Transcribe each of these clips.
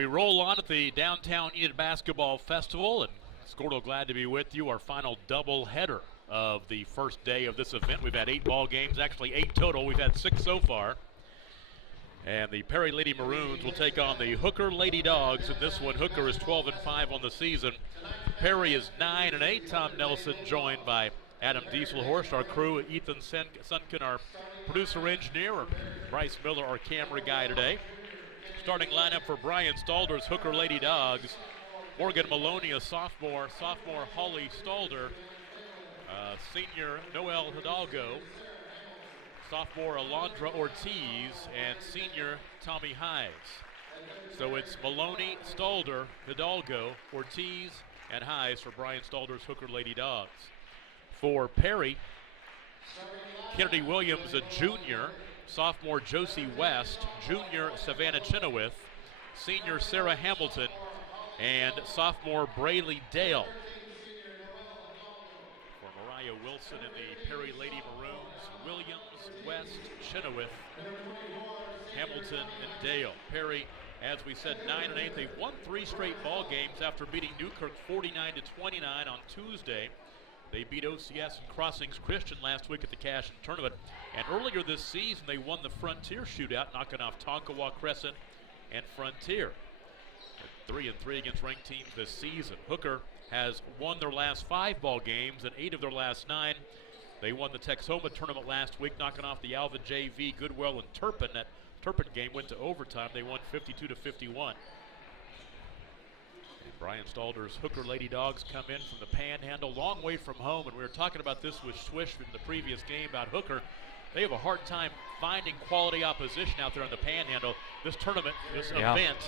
We roll on at the Downtown Enid Basketball Festival, and Scordo glad to be with you. Our final double header of the first day of this event. We've had 8 ball games, actually 8 total. We've had 6 so far. And the Perry Lady Maroons will take on the Hooker Lady Dogs. In this one, Hooker is 12-5 on the season. Perry is 9-8. Tom Nelson joined by Adam Dieselhorst, our crew, Ethan Sunken, our producer engineer, Bryce Miller, our camera guy today. Starting lineup for Brian Stalder's Hooker Lady Dogs. Morgan Maloney, a sophomore Holly Stalder, senior Noel Hidalgo, sophomore Alondra Ortiz, and senior Tommy Highs. So it's Maloney, Stalder, Hidalgo, Ortiz, and Highs for Brian Stalder's Hooker Lady Dogs. For Perry, Kennedy Williams, a junior, sophomore Josie West, junior Savannah Chenoweth, senior Sarah Hamilton, and sophomore Braylee Dale. For Mariah Wilson and the Perry Lady Maroons, Williams, West, Chenoweth, Hamilton, and Dale. Perry, as we said, 9-8. They've won 3 straight ball games after beating Newkirk 49-29 on Tuesday. They beat OCS and Crossings Christian last week at the Cashin Tournament. And earlier this season, they won the Frontier Shootout, knocking off Tonkawa Crescent and Frontier. 3-3 against ranked teams this season. Hooker has won their last 5 ball games and 8 of their last 9. They won the Texoma Tournament last week, knocking off the Alva JV, Goodwell, and Turpin. That Turpin game went to overtime. They won 52-51. Brian Stalder's Hooker Lady Dogs come in from the Panhandle, long way from home, and we were talking about this with Swish in the previous game about Hooker. They have a hard time finding quality opposition out there in the Panhandle. This tournament, this event,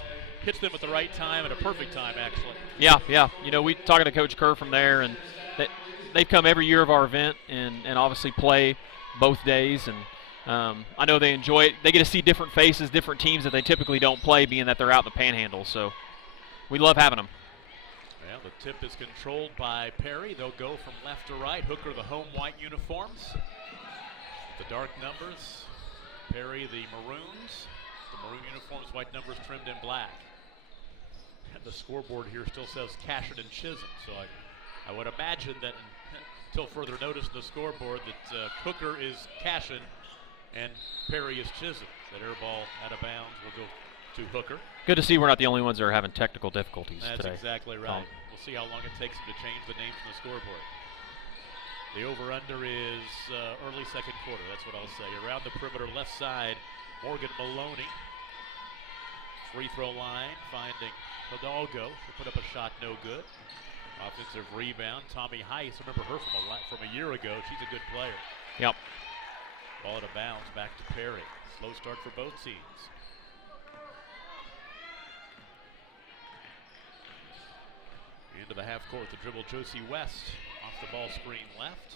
hits them at the right time, at a perfect time, actually. Yeah. You know, we talking to Coach Kerr from there, and they've come every year of our event and obviously play both days, and I know they enjoy it. They get to see different faces, different teams that they typically don't play, being that they're out in the Panhandle, so we love having them. Well, the tip is controlled by Perry. They'll go from left to right. Hooker, the home white uniforms. The dark numbers. Perry, the maroons. The maroon uniforms, white numbers trimmed in black. And the scoreboard here still says Cashin and Chisholm. So I would imagine that until further notice in the scoreboard that Hooker is Cashin and Perry is Chisholm. That air ball out of bounds will go to Hooker. Good to see we're not the only ones that are having technical difficulties today. That's exactly right. We'll see how long it takes them to change the names on the scoreboard. The over-under is early second quarter, that's what I'll say. Around the perimeter left side, Morgan Maloney. Free throw line, finding Hidalgo. She put up a shot, no good. Offensive rebound, Tommy Heiss. I remember her from a year ago. She's a good player. Yep. Ball out of bounds, back to Perry. Slow start for both teams. Into the half court, the dribble, Josie West off the ball screen left.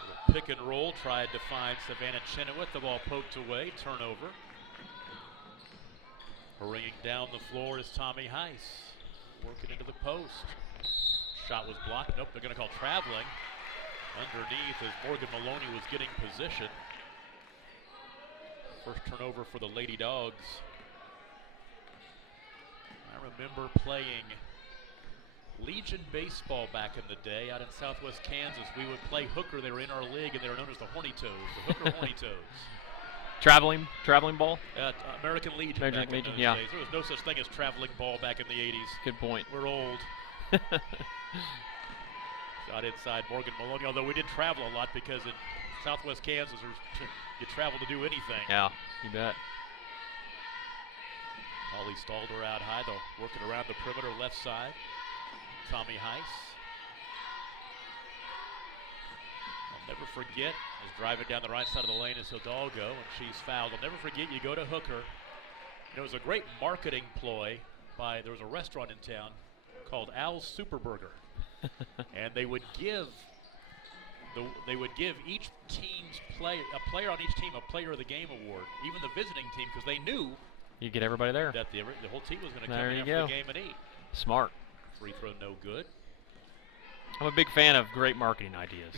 Little pick and roll, tried to find Savannah Chenoweth. The ball poked away, turnover. Hurrying down the floor is Tommy Heiss. Working into the post. Shot was blocked. Nope, they're going to call traveling. Underneath as Morgan Maloney was getting position. First turnover for the Lady Dogs. I remember playing Legion baseball back in the day out in southwest Kansas. We would play Hooker. They were in our league, and they were known as the Horny Toads, the Hooker Horny Toads. Traveling ball? American Legion. American Legion, yeah. Days. There was no such thing as traveling ball back in the 80s. Good point. We're old. Shot inside Morgan Maloney, although we did travel a lot because in southwest Kansas, you travel to do anything. Yeah, you bet. Holly Stalder out high, though, working around the perimeter left side. Tommy Heiss. I'll never forget, as driving down the right side of the lane is Hidalgo, and she's fouled. I'll never forget, you go to Hooker. There was a great marketing ploy there was a restaurant in town called Al's Superburger. And they would give each team's a player on each team a Player of the Game award, even the visiting team, because they knew you get everybody there. That the whole team was going to come in after the game and eat. Smart. Free throw no good. I'm a big fan of great marketing ideas.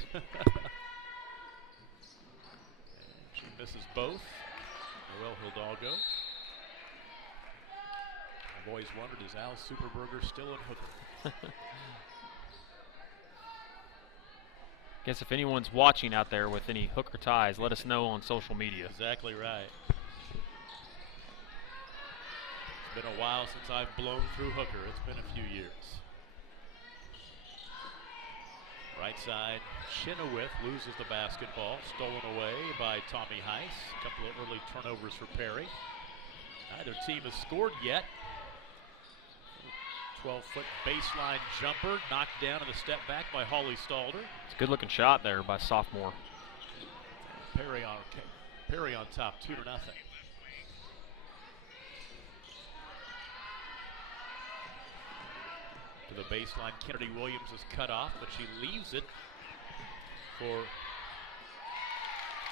She misses both. Noel Hidalgo. I've always wondered, is Al Superberger still in Hooker? Guess if anyone's watching out there with any Hooker ties, let us know on social media. Exactly right. It's been a while since I've blown through Hooker. It's been a few years. Right side, Chenoweth loses the basketball, stolen away by Tommy Heiss. A couple of early turnovers for Perry. Neither team has scored yet. 12-foot baseline jumper knocked down in the step back by Holly Stalder. It's a good-looking shot there by sophomore. Perry on top, 2-0. To the baseline, Kennedy Williams is cut off, but she leaves it for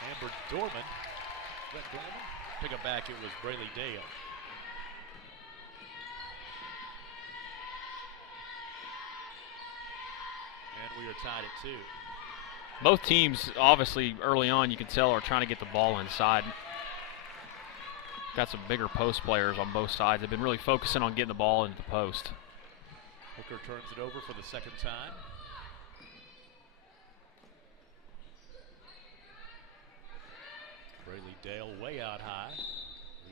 Amber Dorman. Is that Dorman? Pick it back, it was Braylee Dale. And we are tied at 2. Both teams, obviously, early on, you can tell are trying to get the ball inside. Got some bigger post players on both sides. They've been really focusing on getting the ball into the post. Hooker turns it over for the second time. Braylee Dale way out high.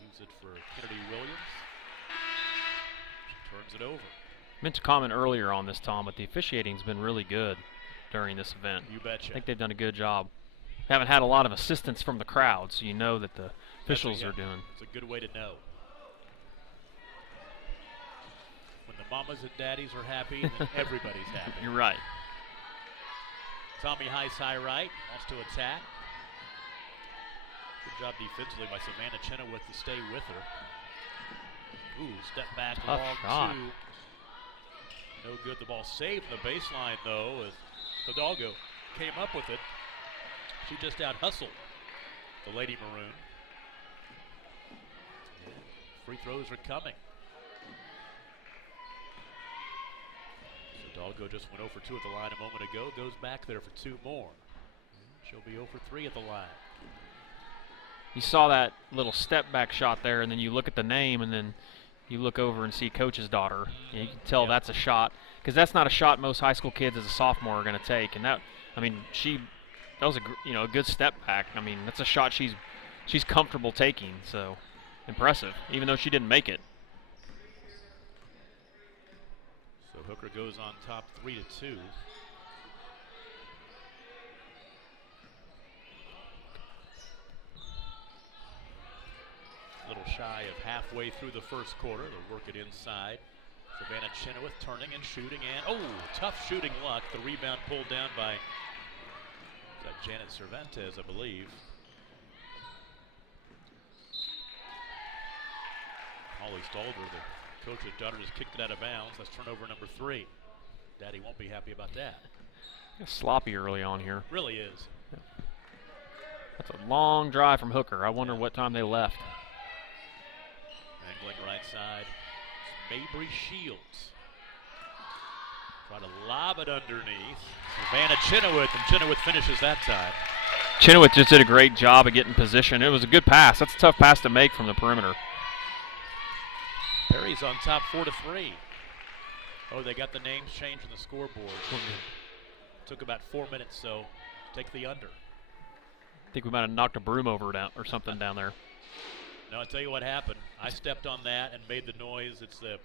Leaves it for Kennedy Williams. She turns it over. Meant to comment earlier on this, Tom, but the officiating's been really good during this event. You betcha. I think they've done a good job. Haven't had a lot of assistance from the crowd, so you know that the officials are doing. It's a good way to know. When the mamas and daddies are happy, then everybody's happy. You're right. Tommy Heiss high right, wants to attack. Good job defensively by Savannah Chenoweth to stay with her. Ooh, step back, Tough long shot. 2. No good. The ball saved in the baseline, though, as Hidalgo came up with it. She just out-hustled the Lady Maroon. Free throws are coming. Hidalgo just went 0 for 2 at the line a moment ago. Goes back there for 2 more. She'll be 0 for 3 at the line. You saw that little step back shot there, and then you look at the name, and then you look over and see Coach's daughter. And you can tell that's a shot, because that's not a shot most high school kids as a sophomore are going to take. And that, I mean, that was a good step back. I mean, that's a shot she's comfortable taking. So impressive, even though she didn't make it. So Hooker goes on top 3-2. A little shy of halfway through the first quarter. They'll work it inside. Savannah Chenoweth turning and shooting, and tough shooting luck. The rebound pulled down by Janet Cervantes, I believe. Holly Stalder, the coach's daughter, just kicked it out of bounds. That's turnover number 3. Daddy won't be happy about that. Sloppy early on here. Really is. That's a long drive from Hooker. I wonder what time they left. Angling right side. Mabry Shields. Try to lob it underneath. Savannah Chenoweth, and Chenoweth finishes that time. Chenoweth just did a great job of getting position. It was a good pass. That's a tough pass to make from the perimeter. Perry's on top 4-3. Oh, they got the names changed on the scoreboard. Took about 4 minutes, so take the under. I think we might have knocked a broom over down or something down there. No, I'll tell you what happened. I stepped on that and made the noise. It's the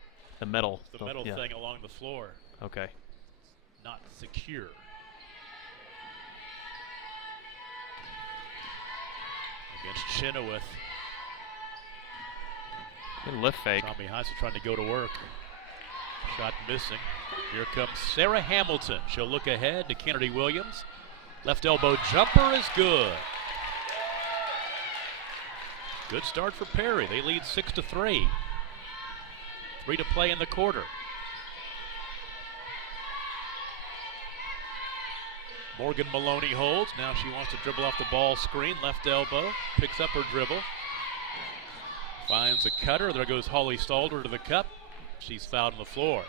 metal. The metal thing along the floor. Okay. Not secure. Against Chenoweth. Good lift fake. Tommy Heiss trying to go to work. Shot missing. Here comes Sarah Hamilton. She'll look ahead to Kennedy Williams. Left elbow jumper is good. Good start for Perry. They lead 6-3. 3 to play in the quarter. Morgan Maloney holds. Now she wants to dribble off the ball screen. Left elbow. Picks up her dribble. Finds a cutter. There goes Holly Stalder to the cup. She's fouled on the floor.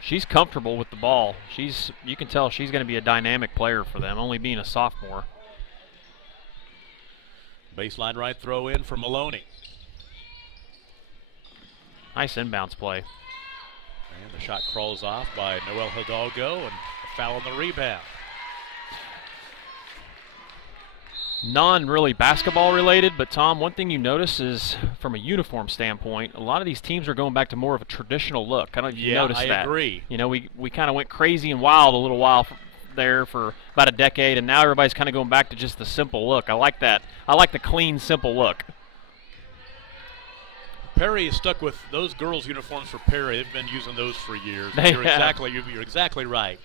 She's comfortable with the ball. You can tell she's going to be a dynamic player for them, only being a sophomore. Baseline right throw in for Maloney. Nice inbounds play. And the shot crawls off by Noel Hidalgo, and a foul on the rebound. Non-really basketball related, but Tom, one thing you notice is from a uniform standpoint, a lot of these teams are going back to more of a traditional look. I don't know if you noticed that. Yeah, I agree. You know, we kind of went crazy and wild a little while there for about a decade, and now everybody's kind of going back to just the simple look. I like that. I like the clean, simple look. Perry is stuck with those girls' uniforms for Perry. They've been using those for years. You're exactly right.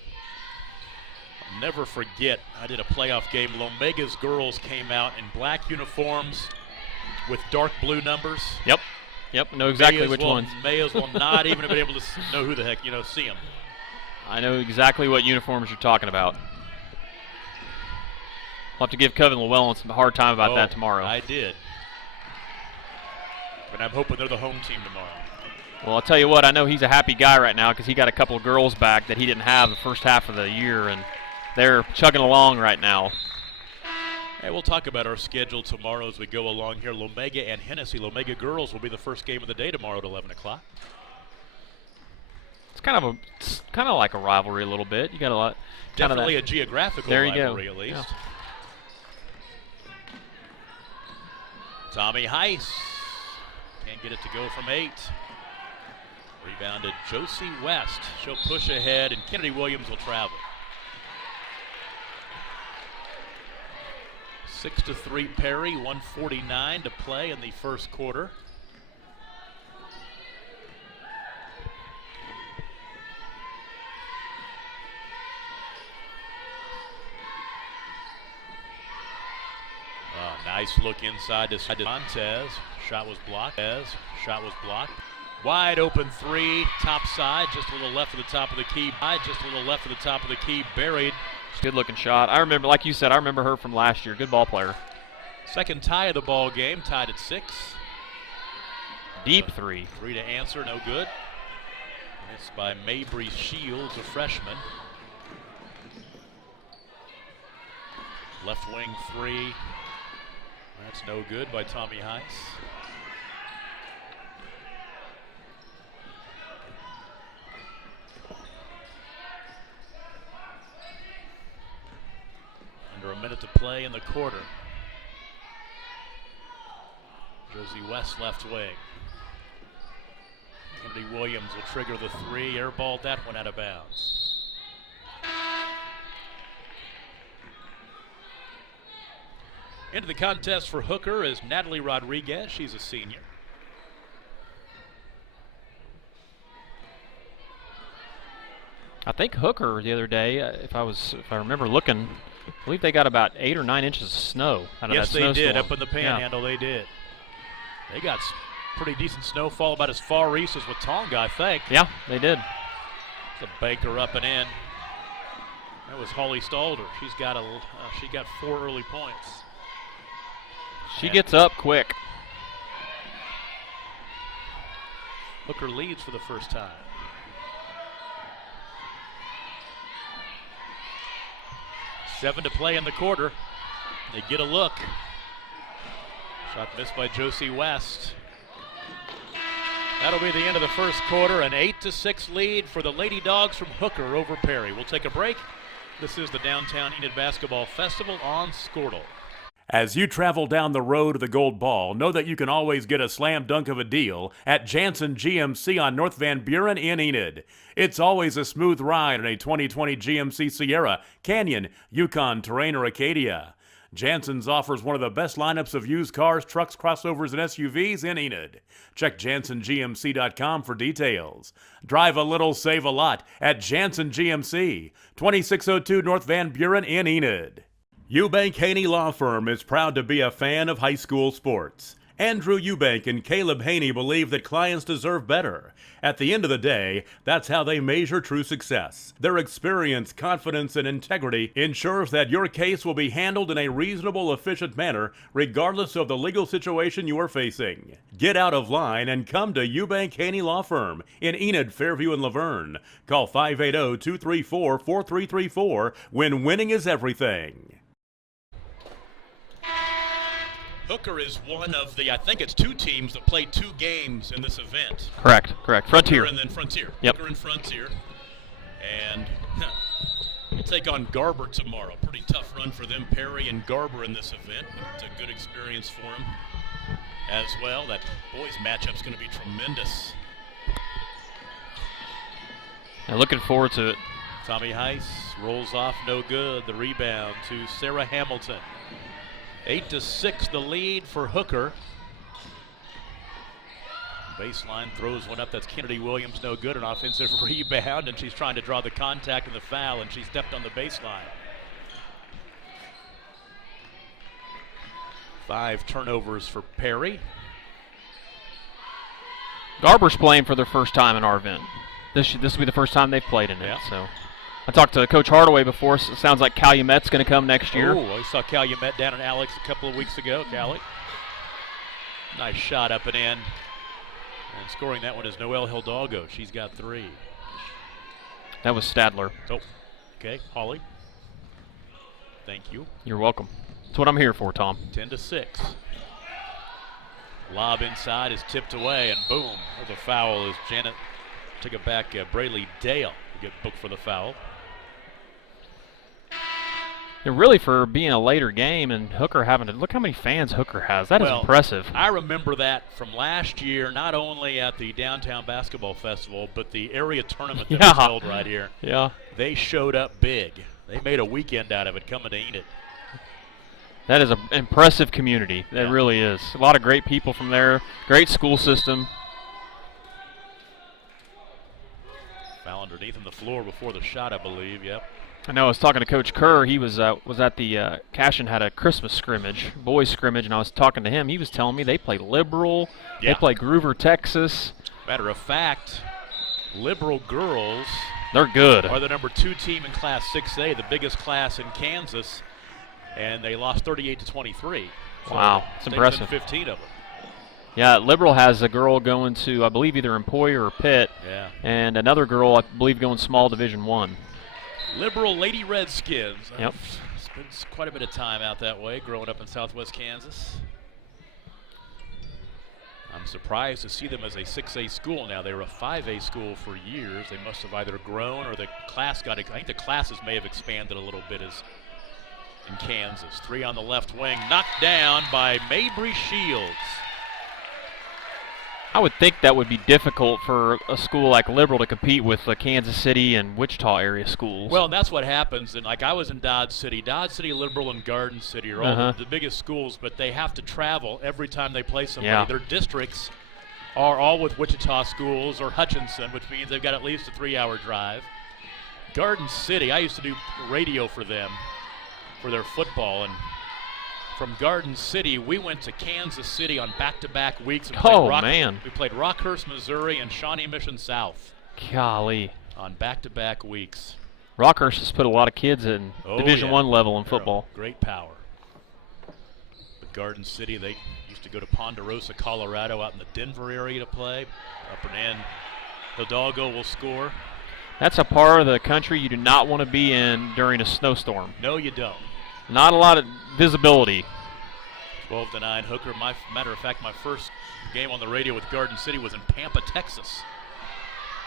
I'll never forget, I did a playoff game. Lomega's girls came out in black uniforms with dark blue numbers. Yep, know exactly which ones. May as well not even have been able to know who the heck, see them. I know exactly what uniforms you're talking about. I'll have to give Kevin Llewellyn some hard time about that tomorrow. I did. But I'm hoping they're the home team tomorrow. Well, I'll tell you what, I know he's a happy guy right now because he got a couple of girls back that he didn't have the first half of the year, and they're chugging along right now. Hey, we'll talk about our schedule tomorrow as we go along here. Lomega and Hennessy. Lomega girls will be the first game of the day tomorrow at 11 o'clock. It's kind of like a rivalry a little bit. You got a lot. Definitely a geographical rivalry at least. Yeah. Tommy Heiss can't get it to go from 8. Rebounded Josie West. She'll push ahead, and Kennedy Williams will travel. 6-3 Perry, 1:49 to play in the first quarter. Nice look inside to Montez. Shot was blocked. Wide open 3, top side, just a little left of the top of the key. Buried. Good looking shot. I remember, like you said, I remember her from last year. Good ball player. Second tie of the ball game, tied at 6. Deep 3. 3 to answer, no good. Missed by Mabry Shields, a freshman. Left wing 3. That's no good by Tommy Heiss. Under a minute to play in the quarter. Josie West left wing. Kennedy Williams will trigger the 3. Airballed that one out of bounds. Into the contest for Hooker is Natalie Rodriguez. She's a senior. I think Hooker the other day, if I remember looking, I believe they got about 8 or 9 inches of snow out of that snowstorm. Yes, they did. Up in the Panhandle, They did. They got pretty decent snowfall, about as far east as Watonga, I think. Yeah, they did. The banker up and in. That was Holly Stalder. She got 4 early points. She gets up quick. Hooker leads for the first time. Seven to play in the quarter. They get a look. Shot missed by Josie West. That'll be the end of the first quarter. An 8-6 lead for the Lady Dogs from Hooker over Perry. We'll take a break. This is the Downtown Enid Basketball Festival on Squirtle. As you travel down the road to the Gold Ball, know that you can always get a slam dunk of a deal at Jansen GMC on North Van Buren in Enid. It's always a smooth ride in a 2020 GMC Sierra, Canyon, Yukon, Terrain, or Acadia. Jansen's offers one of the best lineups of used cars, trucks, crossovers, and SUVs in Enid. Check JansenGMC.com for details. Drive a little, save a lot at Jansen GMC, 2602 North Van Buren in Enid. Eubank Haney Law Firm is proud to be a fan of high school sports. Andrew Eubank and Caleb Haney believe that clients deserve better. At the end of the day, that's how they measure true success. Their experience, confidence, and integrity ensures that your case will be handled in a reasonable, efficient manner, regardless of the legal situation you are facing. Get out of line and come to Eubank Haney Law Firm in Enid, Fairview, and Laverne. Call 580-234-4334 when winning is everything. Hooker is one of the, I think it's 2 teams that played 2 games in this event. Correct. Frontier. Hooker and then Frontier. Yep. Hooker and Frontier. And we'll take on Garber tomorrow. Pretty tough run for them, Perry and Garber in this event. It's a good experience for them as well. That boys matchup's going to be tremendous. And looking forward to it. Tommy Heiss rolls off, no good. The rebound to Sarah Hamilton. 8-6 the lead for Hooker. Baseline throws one up. That's Kennedy Williams, no good. An offensive rebound, and she's trying to draw the contact and the foul, and she stepped on the baseline. 5 turnovers for Perry. Garber's playing for their first time in our event. This will be the first time they've played in it. Yeah. So I talked to Coach Hardaway before. So it sounds like Calumet's going to come next year. Oh, I saw Calumet down in Alex a couple of weeks ago. Cali. Nice shot up and in. And scoring that one is Noelle Hidalgo. She's got 3. That was Stadler. Oh, okay. Holly. Thank you. You're welcome. That's what I'm here for, Tom. 10-6. Lob inside is tipped away, and boom. There's a foul as Janet took it back. Brayley Dale to get booked for the foul. And really, for being a later game and Hooker having to look how many fans Hooker has. That is impressive. I remember that from last year, not only at the Downtown Basketball Festival, but the area tournament that was held right here. Yeah. They showed up big. They made a weekend out of it coming to Enid. That is an impressive community. That really is. A lot of great people from there. Great school system. Foul underneath on the floor before the shot, I believe. Yep. I know I was talking to Coach Kerr. He was at the Cashin had a Christmas scrimmage, boys scrimmage, and I was talking to him. He was telling me they play Liberal. Yeah. They play Groover, Texas. Matter of fact, Liberal girls They're good. are the number 2 team in Class 6A, the biggest class in Kansas, and they lost 38-23. So wow, it's impressive. 15 of them. Yeah, Liberal has a girl going to, I believe, either Empoyer or Pitt, and another girl, I believe, going small Division I. Liberal Lady Redskins. Yep. I've spent quite a bit of time out that way growing up in southwest Kansas. I'm surprised to see them as a 6A school now. They were a 5A school for years. They must have either grown or the class got, I think the classes may have expanded a little bit as in Kansas. 3 on the left wing, knocked down by Mabry Shields. I would think that would be difficult for a school like Liberal to compete with the Kansas City and Wichita area schools. Well, that's what happens. And like I was in Dodge City, Liberal, and Garden City are all the biggest schools, but they have to travel every time they play somebody. Yeah. Their districts are all with Wichita schools or Hutchinson, which means they've got at least a 3-hour drive. Garden City, I used to do radio for them for their football, and from Garden City, we went to Kansas City on back-to-back weeks. And we played Rockhurst, Missouri, and Shawnee Mission South. Golly. On back-to-back weeks. Rockhurst has put a lot of kids in Division I level in football. Great power. But Garden City, they used to go to Ponderosa, Colorado, out in the Denver area to play. Up and in. Hidalgo will score. That's a part of the country you do not want to be in during a snowstorm. No, you don't. Not a lot of visibility. 12-9 Hooker. Matter of fact, my first game on the radio with Garden City was in Pampa, Texas.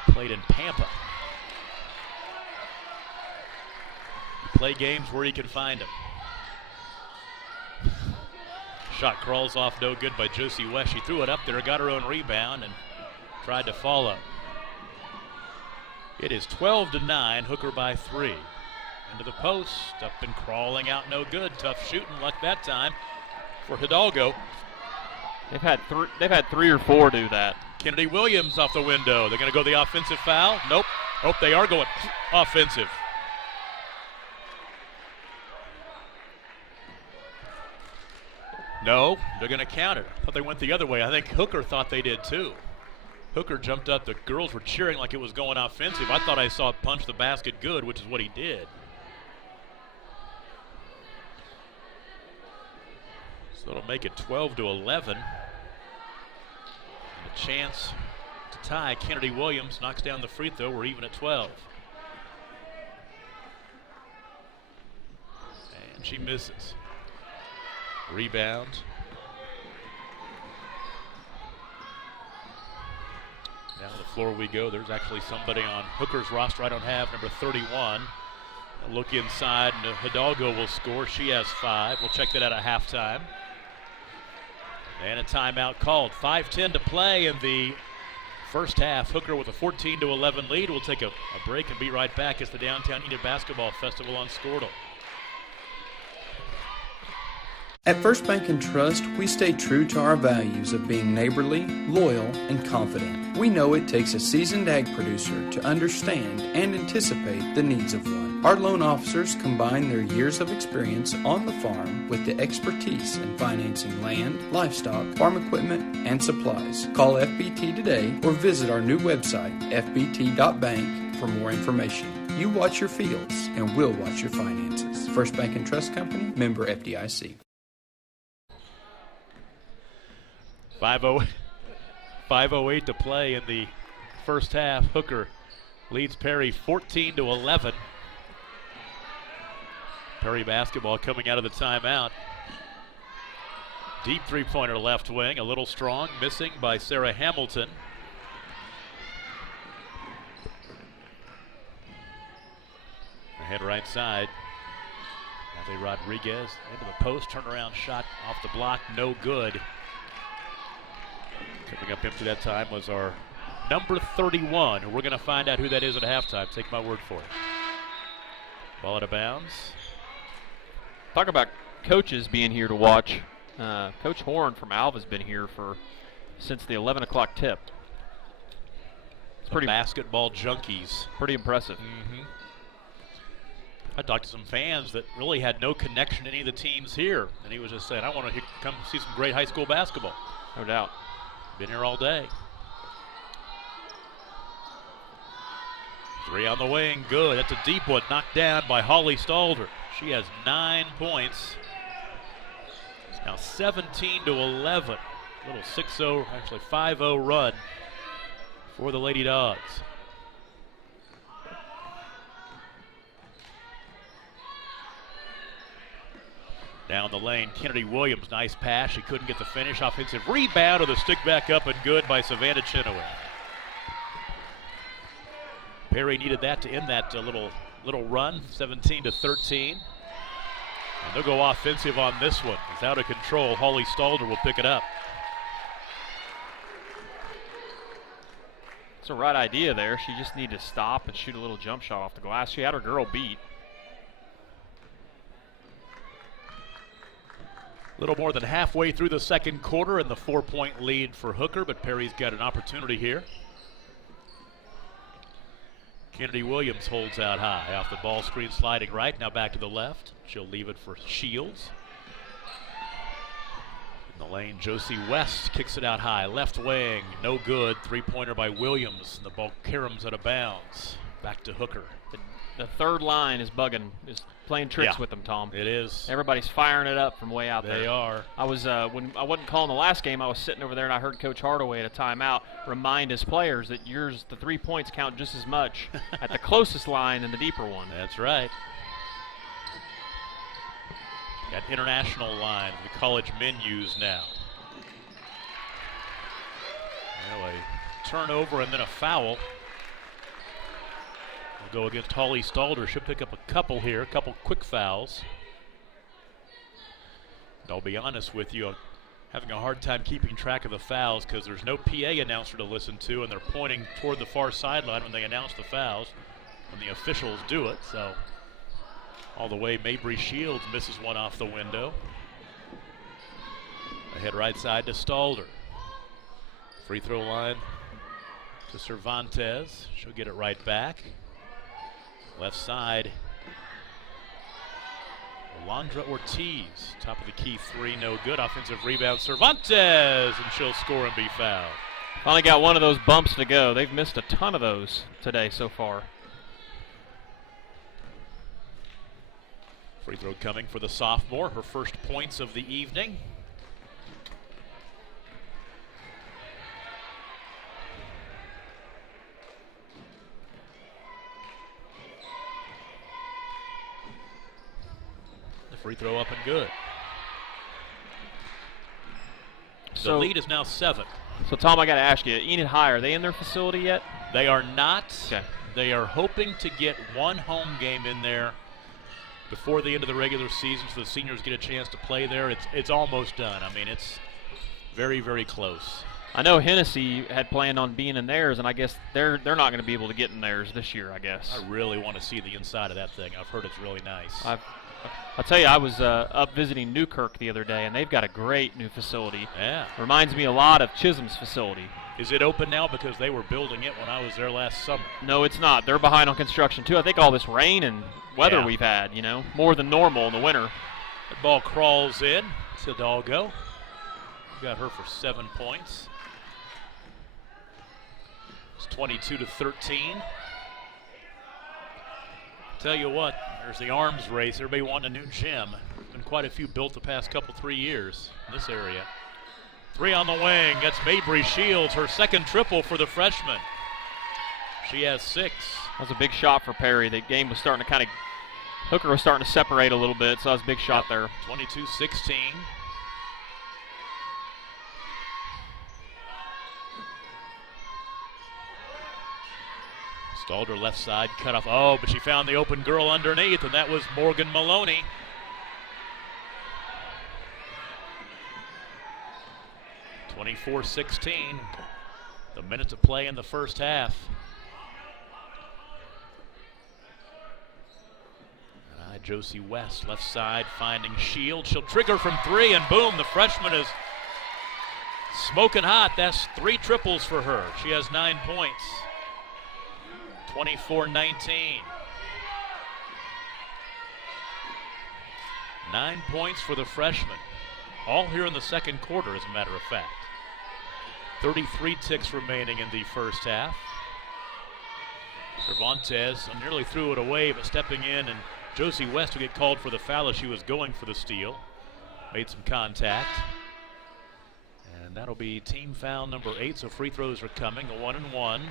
Played in Pampa. You play games where you can find them. Shot crawls off, no good by Josie West. She threw it up there, got her own rebound, and tried to follow. It is 12-9, Hooker by 3. Into the post, up and crawling out, no good. Tough shooting luck that time for Hidalgo. They've had 3 or 4 do that. Kennedy Williams off the window. They're going to go the offensive foul. Nope. Oh, they are going offensive. No, they're going to count it. I thought they went the other way. I think Hooker thought they did too. Hooker jumped up. The girls were cheering like it was going offensive. I thought I saw it punch the basket good, which is what he did. So it'll make it 12-11. And a chance to tie. Kennedy Williams knocks down the free throw. We're even at 12. And she misses. Rebound Down the floor we go. There's actually somebody on Hooker's roster I don't have, number 31. A look inside, and Hidalgo will score. She has 5. We'll check that out at halftime. And a timeout called. 5:10 to play in the first half. Hooker with a 14-11 lead. We'll take a break and be right back. It's the Downtown Enid Basketball Festival on Squirtle. At First Bank & Trust, we stay true to our values of being neighborly, loyal, and confident. We know it takes a seasoned ag producer to understand and anticipate the needs of one. Our loan officers combine their years of experience on the farm with the expertise in financing land, livestock, farm equipment, and supplies. Call FBT today or visit our new website, fbt.bank, for more information. You watch your fields, and we'll watch your finances. First Bank & Trust Company, member FDIC. 5:08 to play in the first half. Hooker leads Perry 14-11. Perry basketball coming out of the timeout. Deep three-pointer left wing, a little strong, missing by Sarah Hamilton. Ahead right side. Natalie Rodriguez into the post, turnaround shot off the block, no good. Coming up empty that time was our number 31. We're going to find out who that is at halftime. Take my word for it. Ball out of bounds. Talk about coaches being here to watch. Coach Horn from Alva's been here since the 11 o'clock tip. It's pretty basketball junkies. Pretty impressive. Mm-hmm. I talked to some fans that really had no connection to any of the teams here, and he was just saying, I want to come see some great high school basketball. No doubt. Been here all day. 3 on the wing, good. That's a deep one, knocked down by Holly Stalder. She has 9 points. It's now 17-11. Little 6-0, actually 5-0 run for the Lady Dogs. Down the lane, Kennedy Williams, nice pass. She couldn't get the finish. Offensive rebound with a stick back up and good by Savannah Chenoweth. Perry needed that to end that little run, 17-13. And they'll go offensive on this one. It's out of control. Holly Stalder will pick it up. It's the right idea there. She just needed to stop and shoot a little jump shot off the glass. She had her girl beat. Little more than halfway through the second quarter and the 4-point lead for Hooker, but Perry's got an opportunity here. Kennedy Williams holds out high off the ball screen, sliding right, now back to the left. She'll leave it for Shields. In the lane, Josie West kicks it out high, left wing, no good. 3-pointer by Williams, and the ball caroms out of bounds. Back to Hooker. The third line is playing tricks with them, Tom. It is. Everybody's firing it up from way out there. They are. I was when I wasn't calling the last game, I was sitting over there and I heard Coach Hardaway at a timeout remind his players that the 3 points count just as much at the closest line and the deeper one. That's right. Got international lines the college men use now. Well, a turnover and then a foul. Go against Holly Stalder. She'll pick up a couple here, a couple quick fouls. And I'll be honest with you, I'm having a hard time keeping track of the fouls because there's no PA announcer to listen to, and they're pointing toward the far sideline when they announce the fouls, when the officials do it. So all the way, Mabry Shields misses one off the window. Ahead right side to Stalder. Free throw line to Cervantes. She'll get it right back. Left side, Alondra Ortiz, top of the key 3, no good. Offensive rebound, Cervantes, and she'll score and be fouled. Finally got one of those bumps to go. They've missed a ton of those today so far. Free throw coming for the sophomore, her first points of the evening. Free throw up and good. So the lead is now 7. So, Tom, I got to ask you, Enid High, are they in their facility yet? They are not. Okay. They are hoping to get one home game in there before the end of the regular season so the seniors get a chance to play there. It's almost done. I mean, it's very, very close. I know Hennessy had planned on being in theirs, and I guess they're not going to be able to get in theirs this year, I guess. I really want to see the inside of that thing. I've heard it's really nice. I'll tell you, I was up visiting Newkirk the other day, and they've got a great new facility. Yeah. Reminds me a lot of Chisholm's facility. Is it open now? Because they were building it when I was there last summer. No, it's not. They're behind on construction, too. I think all this rain and weather we've had, more than normal in the winter. The ball crawls in. It's Hidalgo. Got her for 7 points. It's 22-13. Tell you what, there's the arms race. Everybody wanting a new gym. Been quite a few built the past 3 years in this area. 3 on the wing. That's Mabry Shields, her second triple for the freshman. She has 6. That was a big shot for Perry. The game was starting to Hooker was starting to separate a little bit, so that was a big shot there. 22-16. Stalder left side, cut off. Oh, but she found the open girl underneath, and that was Morgan Maloney. (24-16). The minute to play in the first half. Josie West, left side, finding Shield. She'll trigger from 3, and boom, the freshman is smoking hot. That's 3 triples for her. She has 9 points. 24-19. 9 points for the freshman. All here in the second quarter, as a matter of fact. 33 ticks remaining in the first half. Cervantes nearly threw it away, but stepping in, and Josie West will get called for the foul as she was going for the steal. Made some contact. And that'll be team foul number 8, so free throws are coming, a 1-and-1.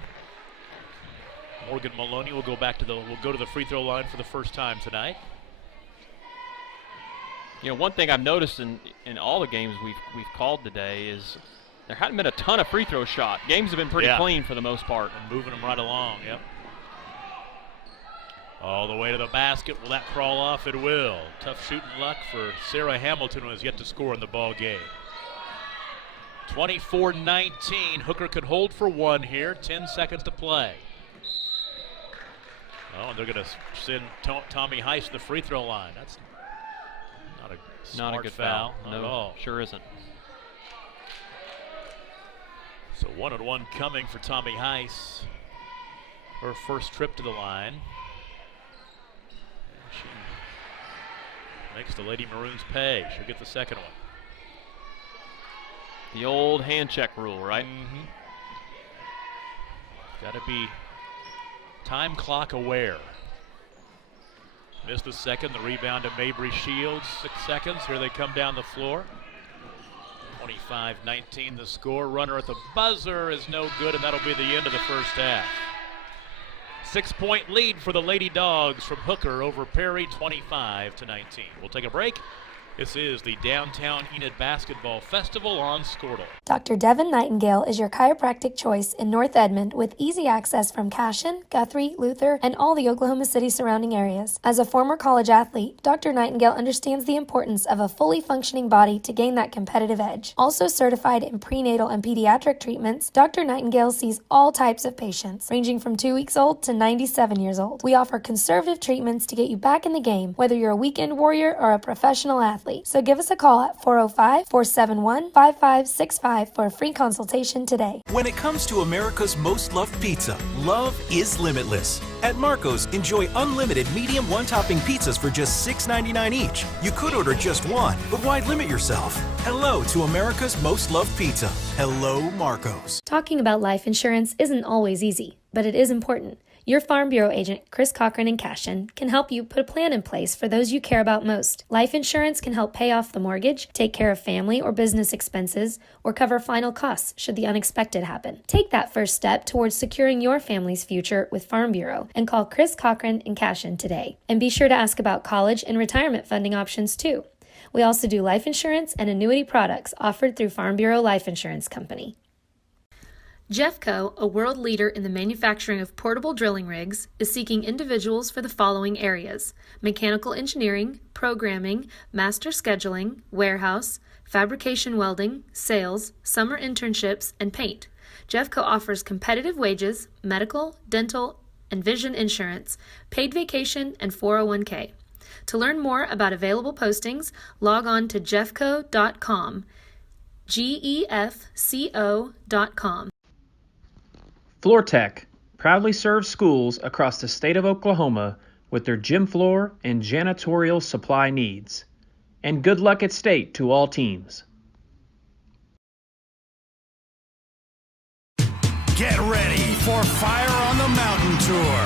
Morgan Maloney will go to the free throw line for the first time tonight. One thing I've noticed in all the games we've called today is there hadn't been a ton of free throw shot. Games have been pretty clean for the most part. And moving them right along, yep. All the way to the basket. Will that crawl off? It will. Tough shooting luck for Sarah Hamilton, who has yet to score in the ball game. 24-19. Hooker could hold for 1 here. 10 seconds to play. Oh, and they're going to send Tommy Heiss to the free throw line. That's not a good foul. No, at all. Sure isn't. So 1-and-1 coming for Tommy Heiss. Her first trip to the line. She makes the Lady Maroons pay. She'll get the second one. The old hand check rule, right? Mm-hmm. Got to be time clock aware. Missed the second. The rebound to Mabry Shields. 6 seconds. Here they come down the floor. 25-19 the score. Runner at the buzzer is no good, and that'll be the end of the first half. 6-point lead for the Lady Dogs from Hooker over Perry, 25-19. We'll take a break. This is the Downtown Enid Basketball Festival on Squirtle. Dr. Devin Nightingale is your chiropractic choice in North Edmond with easy access from Cashion, Guthrie, Luther, and all the Oklahoma City surrounding areas. As a former college athlete, Dr. Nightingale understands the importance of a fully functioning body to gain that competitive edge. Also certified in prenatal and pediatric treatments, Dr. Nightingale sees all types of patients, ranging from 2 weeks old to 97 years old. We offer conservative treatments to get you back in the game, whether you're a weekend warrior or a professional athlete. So give us a call at 405-471-5565 for a free consultation today. When it comes to America's most loved pizza, love is limitless. At Marco's, enjoy unlimited medium one-topping pizzas for just $6.99 each. You could order just one, but why limit yourself? Hello to America's most loved pizza. Hello, Marco's. Talking about life insurance isn't always easy, but it is important. Your Farm Bureau agent, Chris Cochran in Cashion, can help you put a plan in place for those you care about most. Life insurance can help pay off the mortgage, take care of family or business expenses, or cover final costs should the unexpected happen. Take that first step towards securing your family's future with Farm Bureau and call Chris Cochran in Cashion today. And be sure to ask about college and retirement funding options too. We also do life insurance and annuity products offered through Farm Bureau Life Insurance Company. Jeffco, a world leader in the manufacturing of portable drilling rigs, is seeking individuals for the following areas: mechanical engineering, programming, master scheduling, warehouse, fabrication welding, sales, summer internships, and paint. Jeffco offers competitive wages, medical, dental, and vision insurance, paid vacation, and 401k. To learn more about available postings, log on to jeffco.com, GEFCO.com. FloorTech proudly serves schools across the state of Oklahoma with their gym floor and janitorial supply needs. And good luck at state to all teams. Get ready for Fire on the Mountain Tour.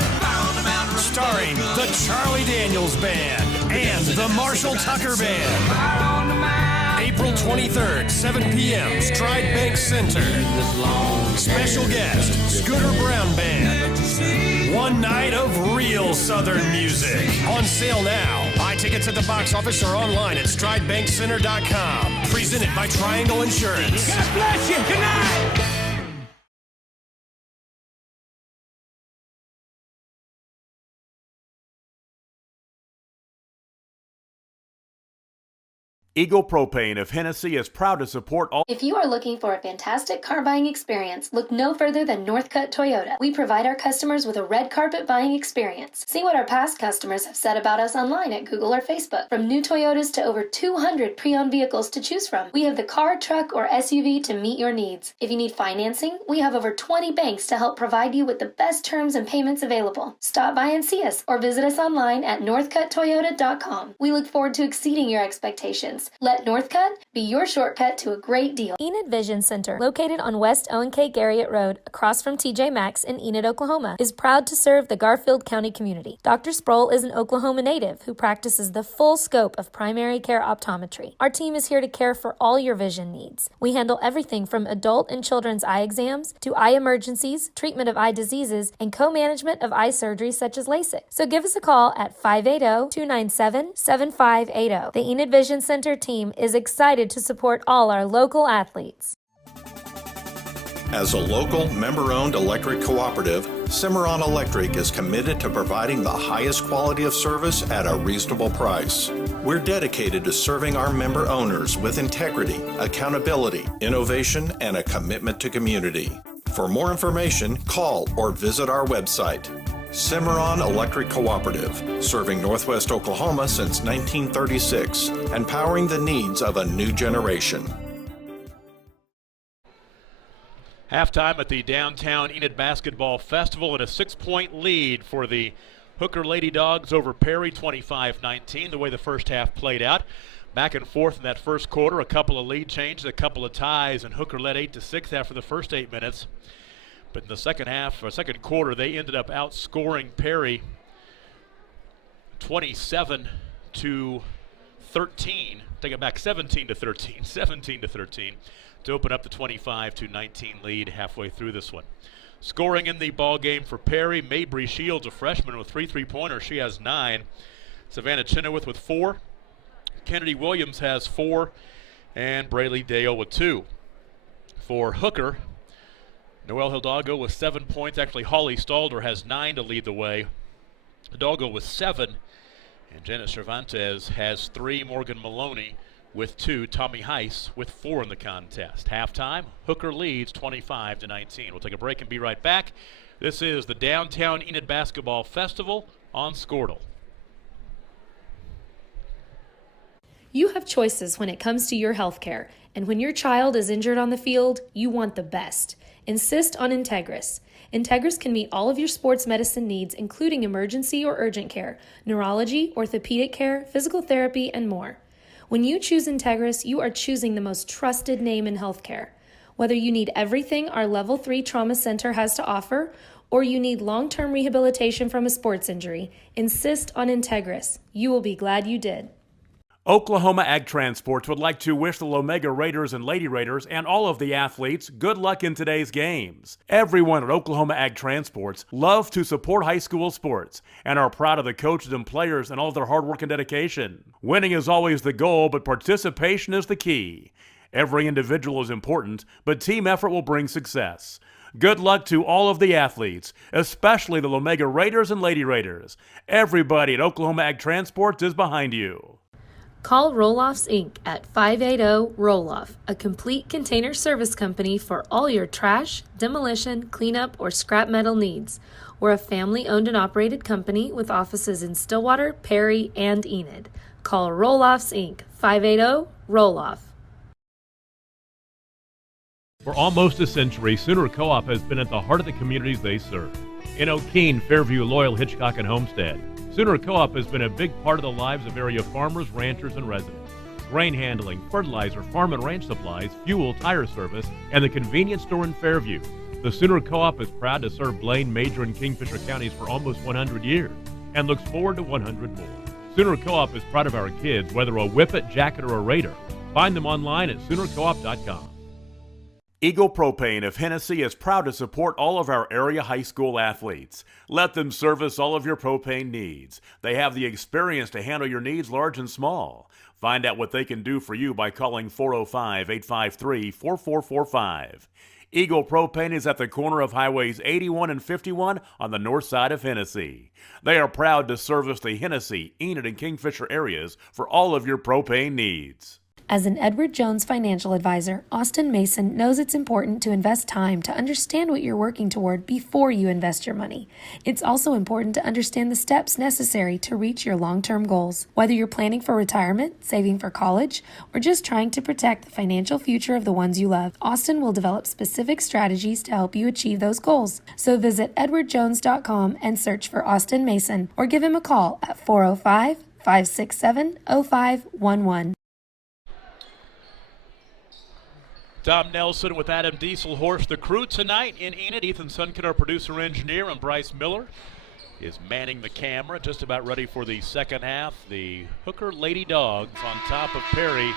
Starring the Charlie Daniels Band and the Marshall Tucker Band. April 23rd, 7 p.m., Stride Bank Center. Special guest, Scooter Brown Band. One night of real Southern music. On sale now. Buy tickets at the box office or online at StrideBankCenter.com. Presented by Triangle Insurance. God bless you. Good night. Eagle Propane of Hennessy is proud to support all. If you are looking for a fantastic car buying experience, look no further than Northcutt Toyota. We provide our customers with a red carpet buying experience. See what our past customers have said about us online at Google or Facebook. From new Toyotas to over 200 pre-owned vehicles to choose from, we have the car, truck, or SUV to meet your needs. If you need financing, we have over 20 banks to help provide you with the best terms and payments available. Stop by and see us or visit us online at northcutttoyota.com. We look forward to exceeding your expectations. Let Northcutt be your shortcut to a great deal. Enid Vision Center, located on West Owen K. Garriott Road, across from TJ Maxx in Enid, Oklahoma, is proud to serve the Garfield County community. Dr. Sproul is an Oklahoma native who practices the full scope of primary care optometry. Our team is here to care for all your vision needs. We handle everything from adult and children's eye exams to eye emergencies, treatment of eye diseases, and co-management of eye surgery such as LASIK. So give us a call at 580-297-7580. The Enid Vision Center team is excited to support all our local athletes. As a local, member-owned electric cooperative, Cimarron Electric is committed to providing the highest quality of service at a reasonable price. We're dedicated to serving our member owners with integrity, accountability, innovation, and a commitment to community. For more information, call or visit our website. Cimarron Electric Cooperative, serving Northwest Oklahoma since 1936 and powering the needs of a new generation. Halftime at the downtown Enid Basketball Festival, and a 6-point lead for the Hooker Lady Dogs over Perry, 25-19, the way the first half played out. Back and forth in that first quarter, a couple of lead changes, a couple of ties, and Hooker led 8-6 after the first 8 minutes. But in the second half, or second quarter, they ended up outscoring Perry 27-13. Take it back, 17-13 to open up the 25-19 lead halfway through this one. Scoring in the ball game for Perry, Mabry Shields, a freshman with 3 3-pointers. She has 9. Savannah Chenoweth with 4. Kennedy Williams has 4, and Braylee Dale with 2. For Hooker, Noelle Hidalgo with 7 points. Actually, Holly Stalder has 9 to lead the way. Hidalgo with 7. And Janet Cervantes has 3. Morgan Maloney with 2. Tommy Heiss with 4 in the contest. Halftime, Hooker leads 25-19. We'll take a break and be right back. This is the Downtown Enid Basketball Festival on Squirtle. You have choices when it comes to your health care, and when your child is injured on the field, you want the best. Insist on Integris. Integris can meet all of your sports medicine needs, including emergency or urgent care, neurology, orthopedic care, physical therapy, and more. When you choose Integris, you are choosing the most trusted name in healthcare. Whether you need everything our Level 3 Trauma Center has to offer, or you need long-term rehabilitation from a sports injury, insist on Integris. You will be glad you did. Oklahoma Ag Transports would like to wish the Lomega Raiders and Lady Raiders and all of the athletes good luck in today's games. Everyone at Oklahoma Ag Transports loves to support high school sports and are proud of the coaches and players and all of their hard work and dedication. Winning is always the goal, but participation is the key. Every individual is important, but team effort will bring success. Good luck to all of the athletes, especially the Lomega Raiders and Lady Raiders. Everybody at Oklahoma Ag Transports is behind you. Call Roll-Offs Inc. at 580-ROLL-OFF, a complete container service company for all your trash, demolition, cleanup, or scrap metal needs. We're a family-owned and operated company with offices in Stillwater, Perry, and Enid. Call Roll-Offs Inc. 580-ROLL-OFF. For almost a century, Sooner Co-op has been at the heart of the communities they serve. In O'Keene, Fairview, Loyal, Hitchcock, and Homestead, Sooner Co-op has been a big part of the lives of area farmers, ranchers, and residents. Grain handling, fertilizer, farm and ranch supplies, fuel, tire service, and the convenience store in Fairview. The Sooner Co-op is proud to serve Blaine, Major, and Kingfisher counties for almost 100 years and looks forward to 100 more. Sooner Co-op is proud of our kids, whether a Whippet, Jacket, or a Raider. Find them online at SoonerCoop.com. Eagle Propane of Hennessy is proud to support all of our area high school athletes. Let them service all of your propane needs. They have the experience to handle your needs large and small. Find out what they can do for you by calling 405-853-4445. Eagle Propane is at the corner of Highways 81 and 51 on the north side of Hennessy. They are proud to service the Hennessy, Enid, and Kingfisher areas for all of your propane needs. As an Edward Jones financial advisor, Austin Mason knows it's important to invest time to understand what you're working toward before you invest your money. It's also important to understand the steps necessary to reach your long-term goals. Whether you're planning for retirement, saving for college, or just trying to protect the financial future of the ones you love, Austin will develop specific strategies to help you achieve those goals. So visit edwardjones.com and search for Austin Mason, or give him a call at 405-567-0511. Tom Nelson with Adam Dieselhorst. The crew tonight in Enid. Ethan Sunken, our producer-engineer, and Bryce Miller is manning the camera, just about ready for the second half. The Hooker Lady Dogs on top of Perry,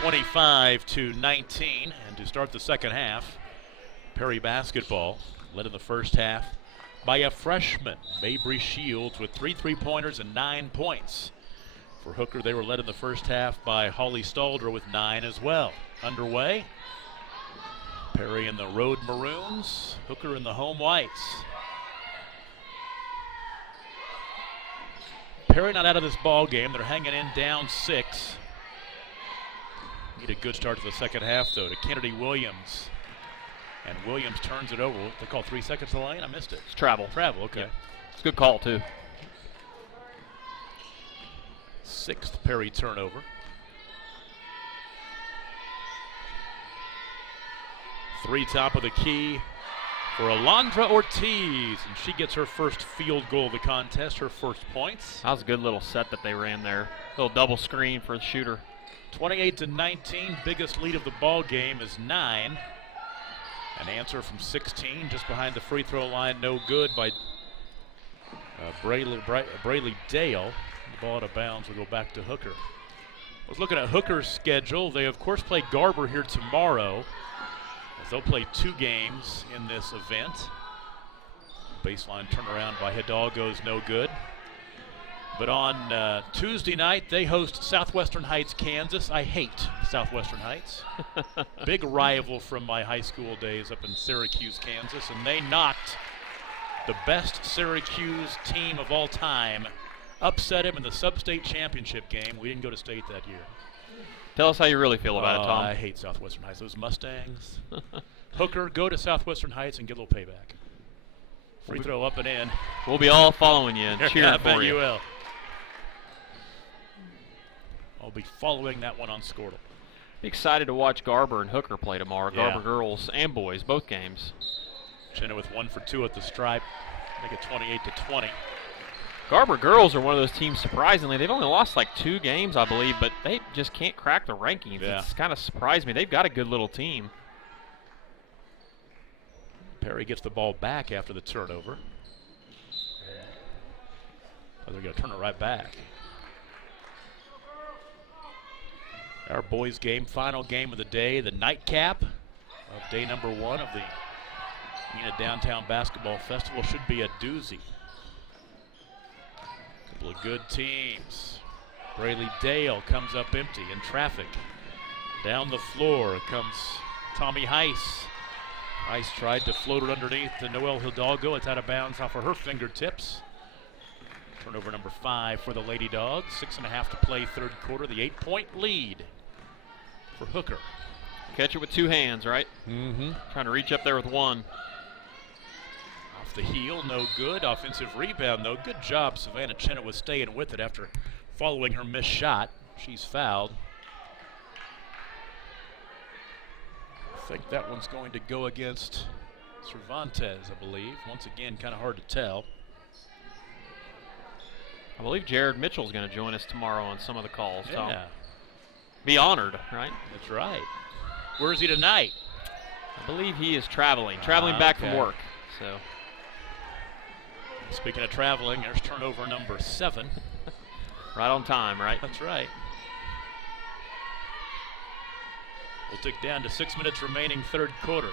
25-19. And to start the second half, Perry basketball led in the first half by a freshman, Mabry Shields, with 3 3-pointers and 9 points. For Hooker, they were led in the first half by Holly Stalder with 9 as well. Underway, Perry in the road maroons, Hooker in the home whites. Perry not out of this ball game. They're hanging in down 6. Need a good start to the second half, though, to Kennedy Williams. And Williams turns it over. They call 3 seconds to the lane? I missed it. It's travel. Travel, okay. Yeah. It's a good call, too. 6th Perry turnover. Three top of the key for Alondra Ortiz, and she gets her first field goal of the contest, her first points. That was a good little set that they ran there. Little double screen for the shooter. 28-19, biggest lead of the ball game is 9. An answer from 16, just behind the free throw line, no good by Brayley Dale. The ball out of bounds will go back to Hooker. I was looking at Hooker's schedule. They, of course, play Garber here tomorrow, as they'll play 2 games in this event. Baseline turnaround by Hidalgo is no good. But on Tuesday night, they host Southwestern Heights, Kansas. I hate Southwestern Heights. Big rival from my high school days up in Syracuse, Kansas, and they knocked the best Syracuse team of all time, upset him in the sub-state championship game. We didn't go to state that year. Tell us how you really feel about it, Tom. I hate Southwestern Heights. Those Mustangs. Hooker, go to Southwestern Heights and get a little payback. Free throw up and in. We'll be all following you and cheering I bet for you. you will. I'll be following that one on Squirtle. Be excited to watch Garber and Hooker play tomorrow. Yeah. Garber girls and boys, both games. Jenna with 1 for 2 at the stripe. Make it 28-20. Garber girls are one of those teams, surprisingly. They've only lost like 2 games, I believe, but they just can't crack the rankings. Yeah. It's kind of surprised me. They've got a good little team. Perry gets the ball back after the turnover. Oh, they're going to turn it right back. Our boys game, final game of the day, the nightcap of day number 1 of the Enid Downtown Basketball Festival. Should be a doozy. Couple of good teams. Brayley Dale comes up empty in traffic. Down the floor comes Tommy Heiss. Rice tried to float it underneath to Noelle Hidalgo. It's out of bounds off of her fingertips. Turnover number 5 for the Lady Dogs. 6.5 to play third quarter. The 8-point lead for Hooker. Catch it with 2 hands, right? Mm-hmm. Trying to reach up there with 1. Off the heel, no good. Offensive rebound, though. Good job, Savannah Chenoweth staying with it after following her missed shot. She's fouled. I think that one's going to go against Cervantes, I believe. Once again, kind of hard to tell. I believe Jared Mitchell's going to join us tomorrow on some of the calls. Yeah. Tom. Be honored, right? That's right. Where is he tonight? I believe he is traveling back from work. So, speaking of traveling, there's turnover number 7. Right on time, right? That's right. We'll tick down to 6 minutes remaining third quarter.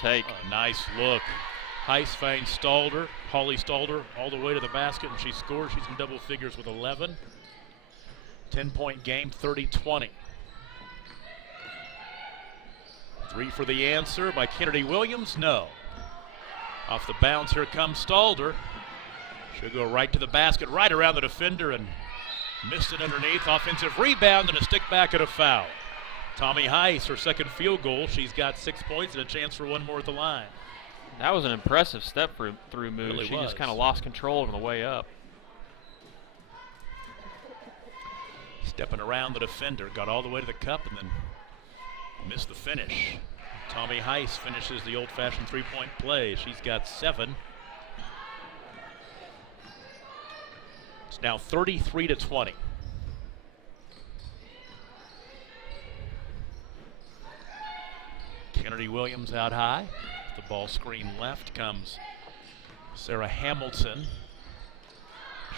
Take. A nice look. Heiss finds Stalder, Holly Stalder, all the way to the basket, and she scores. She's in double figures with 11. 10-point game, 30-20. 3 for the answer by Kennedy Williams, no. Off the bounce, here comes Stalder. She'll go right to the basket, right around the defender, and missed it underneath. Offensive rebound and a stick back and a foul. Tommy Heiss, her second field goal. She's got 6 points and a chance for one more at the line. That was an impressive step-through move. Really she was. just kind of lost control on the way up. Stepping around the defender, got all the way to the cup and then missed the finish. Tommy Heiss finishes the old-fashioned three-point play. She's got 7. It's now 33-20. Kennedy Williams out high. The ball screen left comes Sarah Hamilton.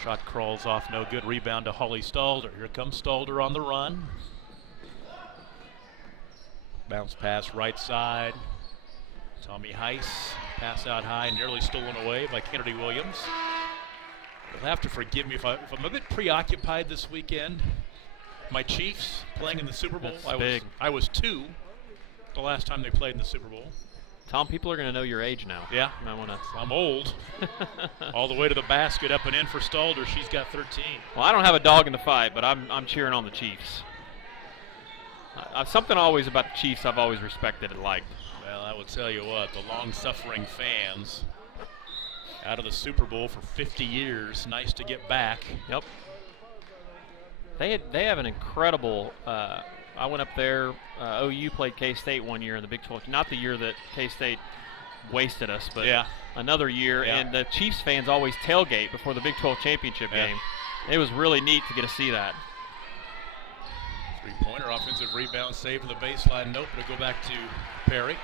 Shot crawls off, no good. Rebound to Holly Stalder. Here comes Stalder on the run. Bounce pass right side. Tommy Heiss, pass out high, nearly stolen away by Kennedy Williams. You'll have to forgive me if I'm a bit preoccupied this weekend. My Chiefs playing in the Super Bowl. I was 2 the last time they played in the Super Bowl. Tom, people are going to know your age now. Yeah. I'm old. All the way to the basket, up and in for Stalder. She's got 13. Well, I don't have a dog in the fight, but I'm cheering on the Chiefs. Something always about the Chiefs I've always respected and liked. Well, I will tell you what, the long-suffering fans out of the Super Bowl for 50 years. Nice to get back. Yep. They have an incredible. I went up there. OU played K-State one year in the Big 12. Not the year that K-State wasted us, but another year. Yeah. And the Chiefs fans always tailgate before the Big 12 championship game. It was really neat to get to see that. Three-pointer, offensive rebound, save from the baseline. Nope, it'll go back to Perry.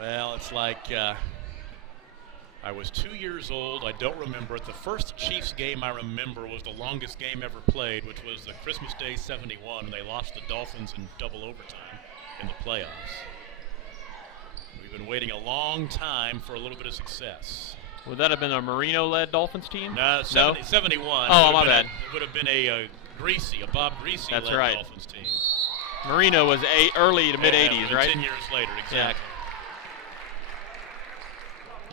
Well, it's like I was 2 years old. I don't remember it. The first Chiefs game I remember was the longest game ever played, which was the Christmas Day '71, and they lost the Dolphins in double overtime in the playoffs. We've been waiting a long time for a little bit of success. Would that have been a Marino-led Dolphins team? No, 71. Oh, my bad. It would have been a Bob Greasy-led Dolphins team. Marino was early to mid-'80s, right? 10 years later, exactly.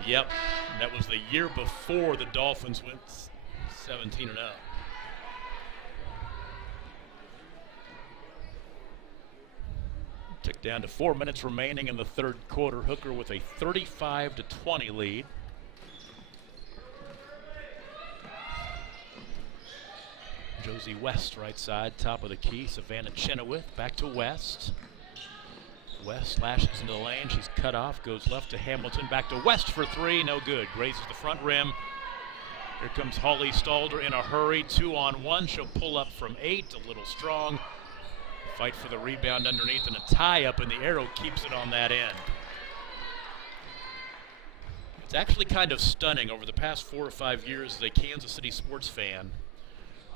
Yep, that was the year before the Dolphins went 17-0. Tick down to 4 minutes remaining in the third quarter. Hooker with a 35-20 lead. Josie West right side, top of the key. Savannah Chenoweth back to West. West slashes into the lane. She's cut off, goes left to Hamilton, back to West for 3, no good. Grazes the front rim. Here comes Holly Stalder in a hurry, 2-on-1. She'll pull up from 8, a little strong. Fight for the rebound underneath, and a tie up, and the arrow keeps it on that end. It's actually kind of stunning over the past 4 or 5 years as a Kansas City sports fan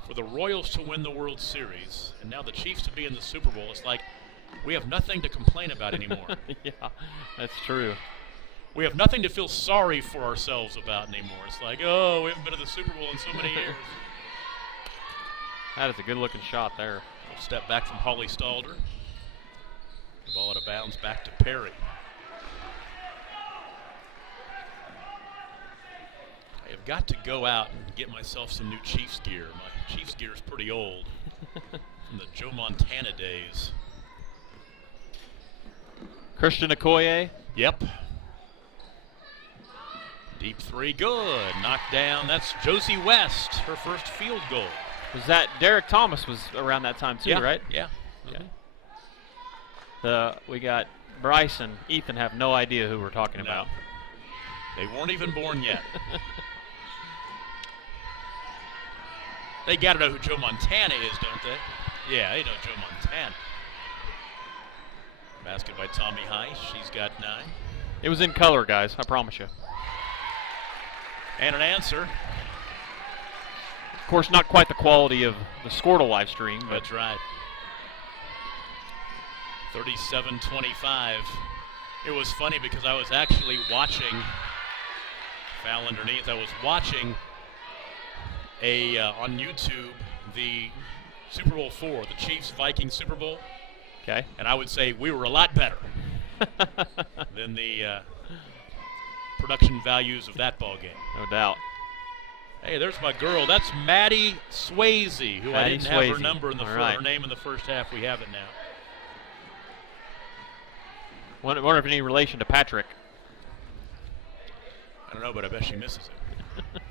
for the Royals to win the World Series, and now the Chiefs to be in the Super Bowl. It's like we have nothing to complain about anymore. Yeah, that's true. we have nothing to feel sorry for ourselves about anymore. It's like, oh, we haven't been to the Super Bowl in so many years. That is a good-looking shot there. Step back from Holly Stalder. The ball out of bounds back to Perry. I have got to go out and get myself some new Chiefs gear. My Chiefs gear is pretty old from the Joe Montana days. Christian Okoye. Yep. Deep three, good. Knocked down. That's Josie West, her first field goal. Was that Derek Thomas was around that time too, Yeah, right? yeah. Okay. We got Bryce and Ethan have no idea who we're talking about. They weren't even born yet. They got to know who Joe Montana is, don't they? Yeah, they know Joe Montana. Basket by Tommy Heiss. She's got 9. It was in color, guys. I promise you. And an answer. Of course, not quite the quality of the Squirtle live stream. But that's right. 37-25. It was funny because I was actually watching, foul underneath, I was watching on YouTube the Super Bowl IV, the Chiefs-Vikings Super Bowl. Okay. And I would say we were a lot better than the production values of that ball game. No doubt. Hey, there's my girl. That's Maddie Swayze, who I didn't have her number in the her name in the first half. We have it now. Wonder if any relation to Patrick. I don't know, but I bet she misses it.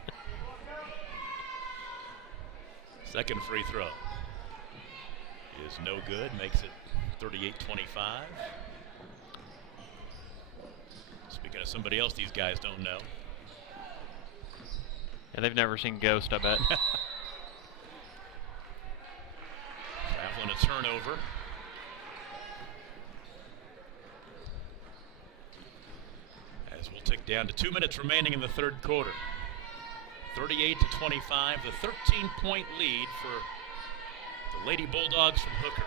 Second free throw is no good. Makes it 38-25. Speaking of somebody else these guys don't know. Yeah, they've never seen Ghost, I bet. Traveling a turnover. As we'll tick down to 2 minutes remaining in the third quarter. 38-25, the 13-point lead for the Lady Bulldogs from Hooker.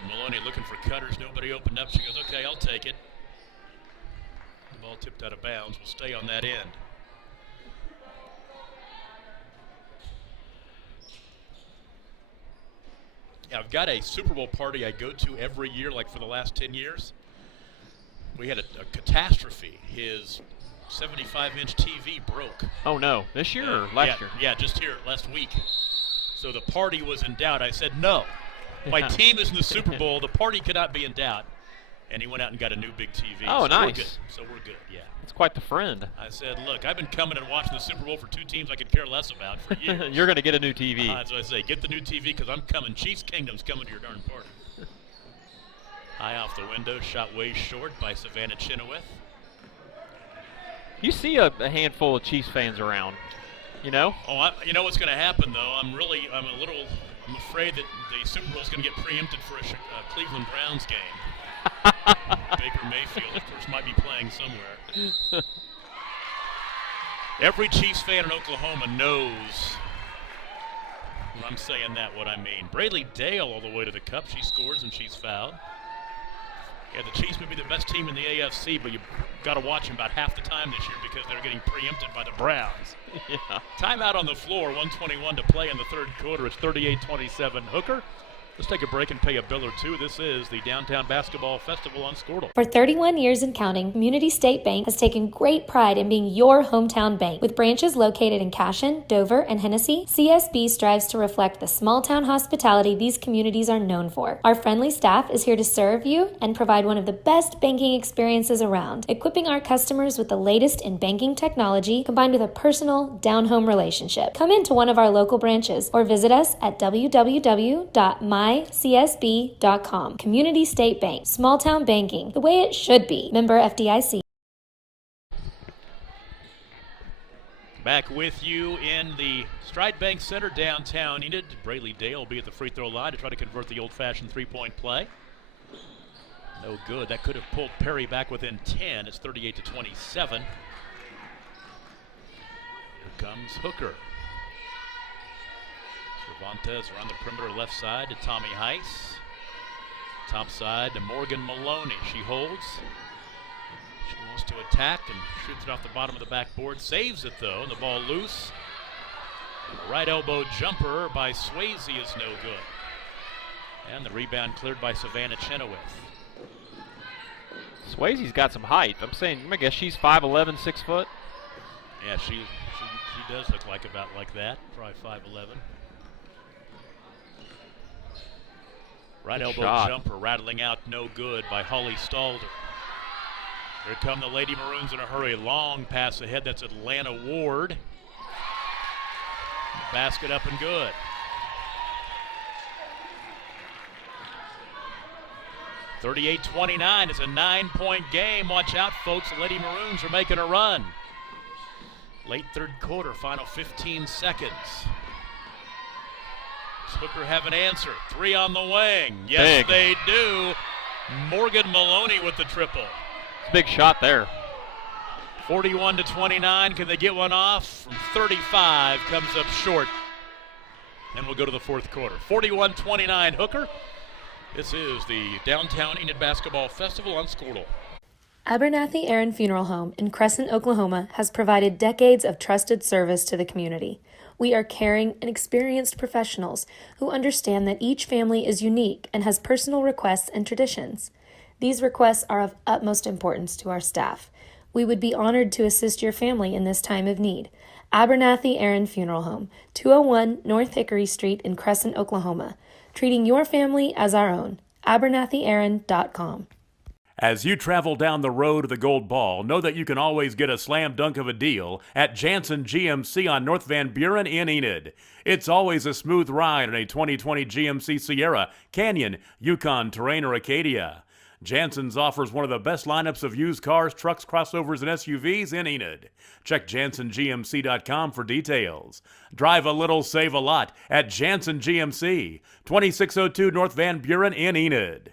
And Maloney looking for cutters. Nobody opened up. She goes, okay, I'll take it. The ball tipped out of bounds. Will stay on that end. Yeah, I've got a Super Bowl party I go to every year, like for the last 10 years. We had a catastrophe. His 75-inch TV broke. Oh, no. This year or last year? Yeah, just here last week. So the party was in doubt. I said, no. My team is in the Super Bowl. The party cannot be in doubt. And he went out and got a new big TV. Oh, so nice. We're good. So we're good, yeah. It's quite the friend. I said, look, I've been coming and watching the Super Bowl for 2 teams I could care less about for years. You're going to get a new TV. That's what I say. Get the new TV because I'm coming. Chiefs Kingdom's coming to your darn party. High off the window, shot way short by Savannah Chenoweth. You see a handful of Chiefs fans around, you know? Oh, you know what's going to happen, though? I'm afraid that the Super Bowl is going to get preempted for a Cleveland Browns game. Baker Mayfield, of course, might be playing somewhere. Every Chiefs fan in Oklahoma knows when I'm saying that what I mean. Braley Dale all the way to the cup. She scores and she's fouled. Yeah, the Chiefs may be the best team in the AFC, but you've got to watch them about half the time this year because they're getting preempted by the Browns. Yeah. Timeout on the floor, 1:21 to play in the third quarter. It's 38-27 Hooker. Let's take a break and pay a bill or two. This is the Downtown Basketball Festival on Squirtle. For 31 years and counting, Community State Bank has taken great pride in being your hometown bank. With branches located in Cashion, Dover, and Hennessy, CSB strives to reflect the small-town hospitality these communities are known for. Our friendly staff is here to serve you and provide one of the best banking experiences around, equipping our customers with the latest in banking technology combined with a personal, down-home relationship. Come into one of our local branches or visit us at www.mycsb.com. Community State Bank. Small town banking. The way it should be. Member FDIC. Back with you in the Stride Bank Center downtown Enid. Braley Dale will be at the free throw line to try to convert the old-fashioned three-point play. No good. That could have pulled Perry back within 10. It's 38-27. Here comes Hooker. Cervantes around the perimeter left side to Tommy Heiss. Top side to Morgan Maloney. She holds. She wants to attack and shoots it off the bottom of the backboard. Saves it though, and the ball loose. A right elbow jumper by Swayze is no good. And the rebound cleared by Savannah Chenoweth. Swayze's got some height. I guess she's 5'11", 6 foot. Yeah, she does look like about like that. Probably 5'11". Right Good elbow shot. jumper rattling out no good by Holly Stalder. Here come the Lady Maroons in a hurry. Long pass ahead. That's Atlanta Ward. Basket up and good. (38-29). It's a 9-point game. Watch out, folks. The Lady Maroons are making a run. Late third quarter, final 15 seconds. Does Hooker have an answer? 3 on the wing. Yes, Big. they do. Morgan Maloney with the triple. It's a big shot there. 41-29. Can they get one off? From 35 comes up short. And we'll go to the fourth quarter. 41-29 Hooker. This is the Downtown Enid Basketball Festival on Squirtle. Abernathy Aaron Funeral Home in Crescent, Oklahoma has provided decades of trusted service to the community. We are caring and experienced professionals who understand that each family is unique and has personal requests and traditions. These requests are of utmost importance to our staff. We would be honored to assist your family in this time of need. Abernathy Aaron Funeral Home, 201 North Hickory Street in Crescent, Oklahoma. Treating your family as our own. AbernathyAaron.com. As you travel down the road to the Gold Ball, know that you can always get a slam dunk of a deal at Jansen GMC on North Van Buren in Enid. It's always a smooth ride in a 2020 GMC Sierra, Canyon, Yukon, Terrain, or Acadia. Jansen's offers one of the best lineups of used cars, trucks, crossovers, and SUVs in Enid. Check JansenGMC.com for details. Drive a little, save a lot at Jansen GMC, 2602 North Van Buren in Enid.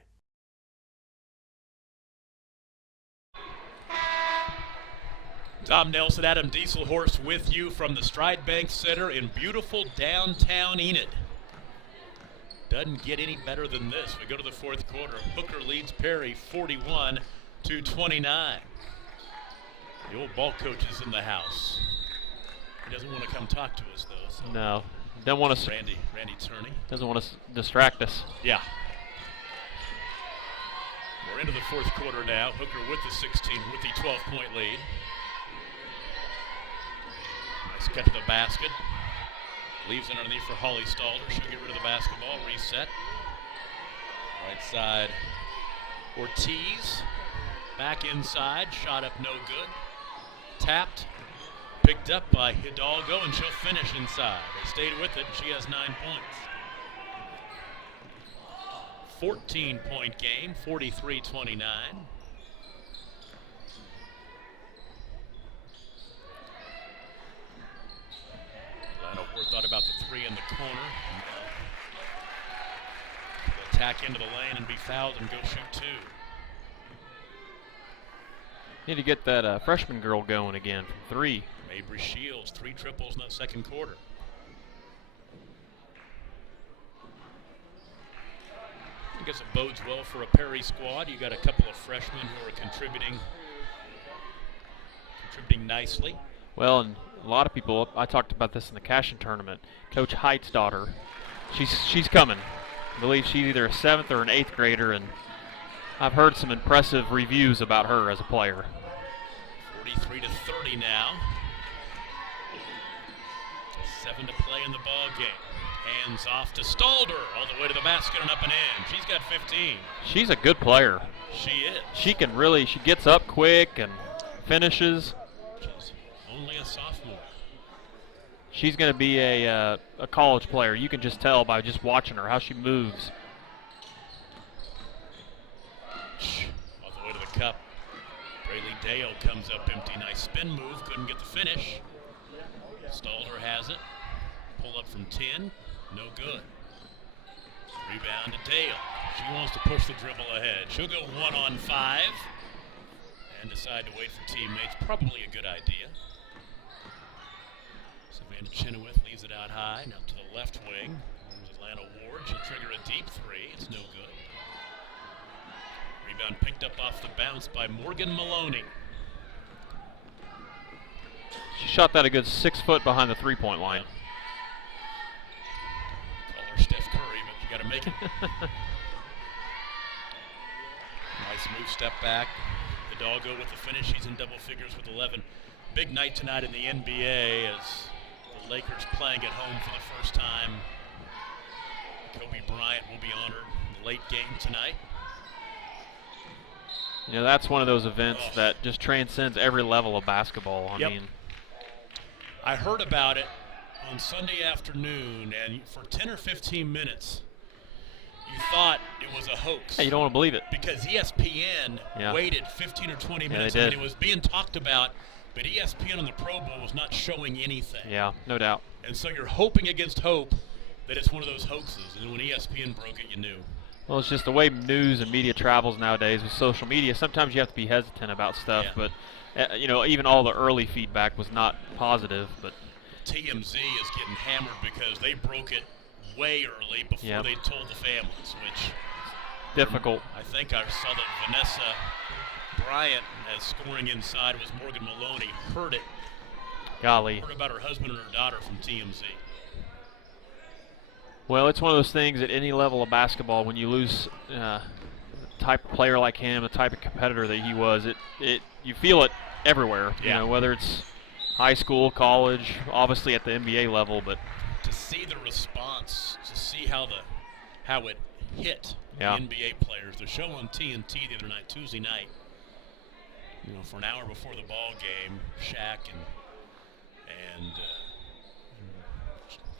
Tom Nelson, Adam Dieselhorst with you from the Stride Bank Center in beautiful downtown Enid. Doesn't get any better than this. We go to the fourth quarter. Hooker leads Perry 41-29. The old ball coach is in the house. He doesn't want to come talk to us though. So. No, don't want to. Randy Turney doesn't want to distract us. Yeah. We're into the fourth quarter now. Hooker with the 16, with the 12-point lead. Nice cut to the basket. Leaves it underneath for Holly Stalder. She'll get rid of the basketball. Reset. Right side. Ortiz. Back inside. Shot up no good. Tapped. Picked up by Hidalgo, and she'll finish inside. They stayed with it, and she has 9 points. 14-point game, 43-29. Atlanta Ward thought about the 3 in the corner. They'll attack into the lane and be fouled and go shoot 2. Need to get that freshman girl going again from 3. Mabry Shields, 3 triples in the second quarter. I guess it bodes well for a Perry squad. You got a couple of freshmen who are contributing nicely. Well, and a lot of people, I talked about this in the Cashin tournament. Coach Height's daughter, she's coming. I believe she's either a 7th or an 8th grader, and I've heard some impressive reviews about her as a player. 43-30 now. 7 to play in the ball game. Hands off to Stalder, all the way to the basket and up and in. She's got 15. She's a good player. She is. She gets up quick and finishes. She's only a sophomore. She's going to be a college player. You can just tell by just watching her how she moves. All the way to the cup. Braylee Dale comes up empty. Nice spin move. Couldn't get the finish. Stalder has it. Pull up from 10. No good. Rebound to Dale. She wants to push the dribble ahead. She'll go 1-on-5 and decide to wait for teammates. Probably a good idea. Savannah Chenoweth leaves it out high. Now to the left wing. There's Atlanta Ward. She'll trigger a deep 3. It's no good. Rebound picked up off the bounce by Morgan Maloney. She shot that a good 6 foot behind the three-point line. Call her Steph Curry, but you got to make it. Nice move, step back. Hidalgo with the finish. He's in double figures with 11. Big night tonight in the NBA as the Lakers playing at home for the first time. Kobe Bryant will be honored in the late game tonight. You know, that's one of those events that just transcends every level of basketball. I mean, I heard about it on Sunday afternoon, and for 10 or 15 minutes, you thought it was a hoax. Hey, you don't want to believe it. Because ESPN waited 15 or 20 minutes, and it was being talked about, but ESPN on the Pro Bowl was not showing anything. Yeah, no doubt. And so you're hoping against hope that it's one of those hoaxes, and when ESPN broke it, you knew. Well, it's just the way news and media travels nowadays with social media. Sometimes you have to be hesitant about stuff, but you know, even all the early feedback was not positive. But TMZ is getting hammered because they broke it way early before they told the families, which difficult. I think I saw that Vanessa Bryant, as scoring inside, was Morgan Maloney, heard it. Golly. Heard about her husband and her daughter from TMZ. Well, it's one of those things at any level of basketball, when you lose a type of player like him, a type of competitor that he was, you feel it everywhere. You know, whether it's high school, college, obviously at the NBA level, but to see the response, to see how it hit the NBA players. The show on TNT the other night, Tuesday night, you know, for an hour before the ball game, Shaq and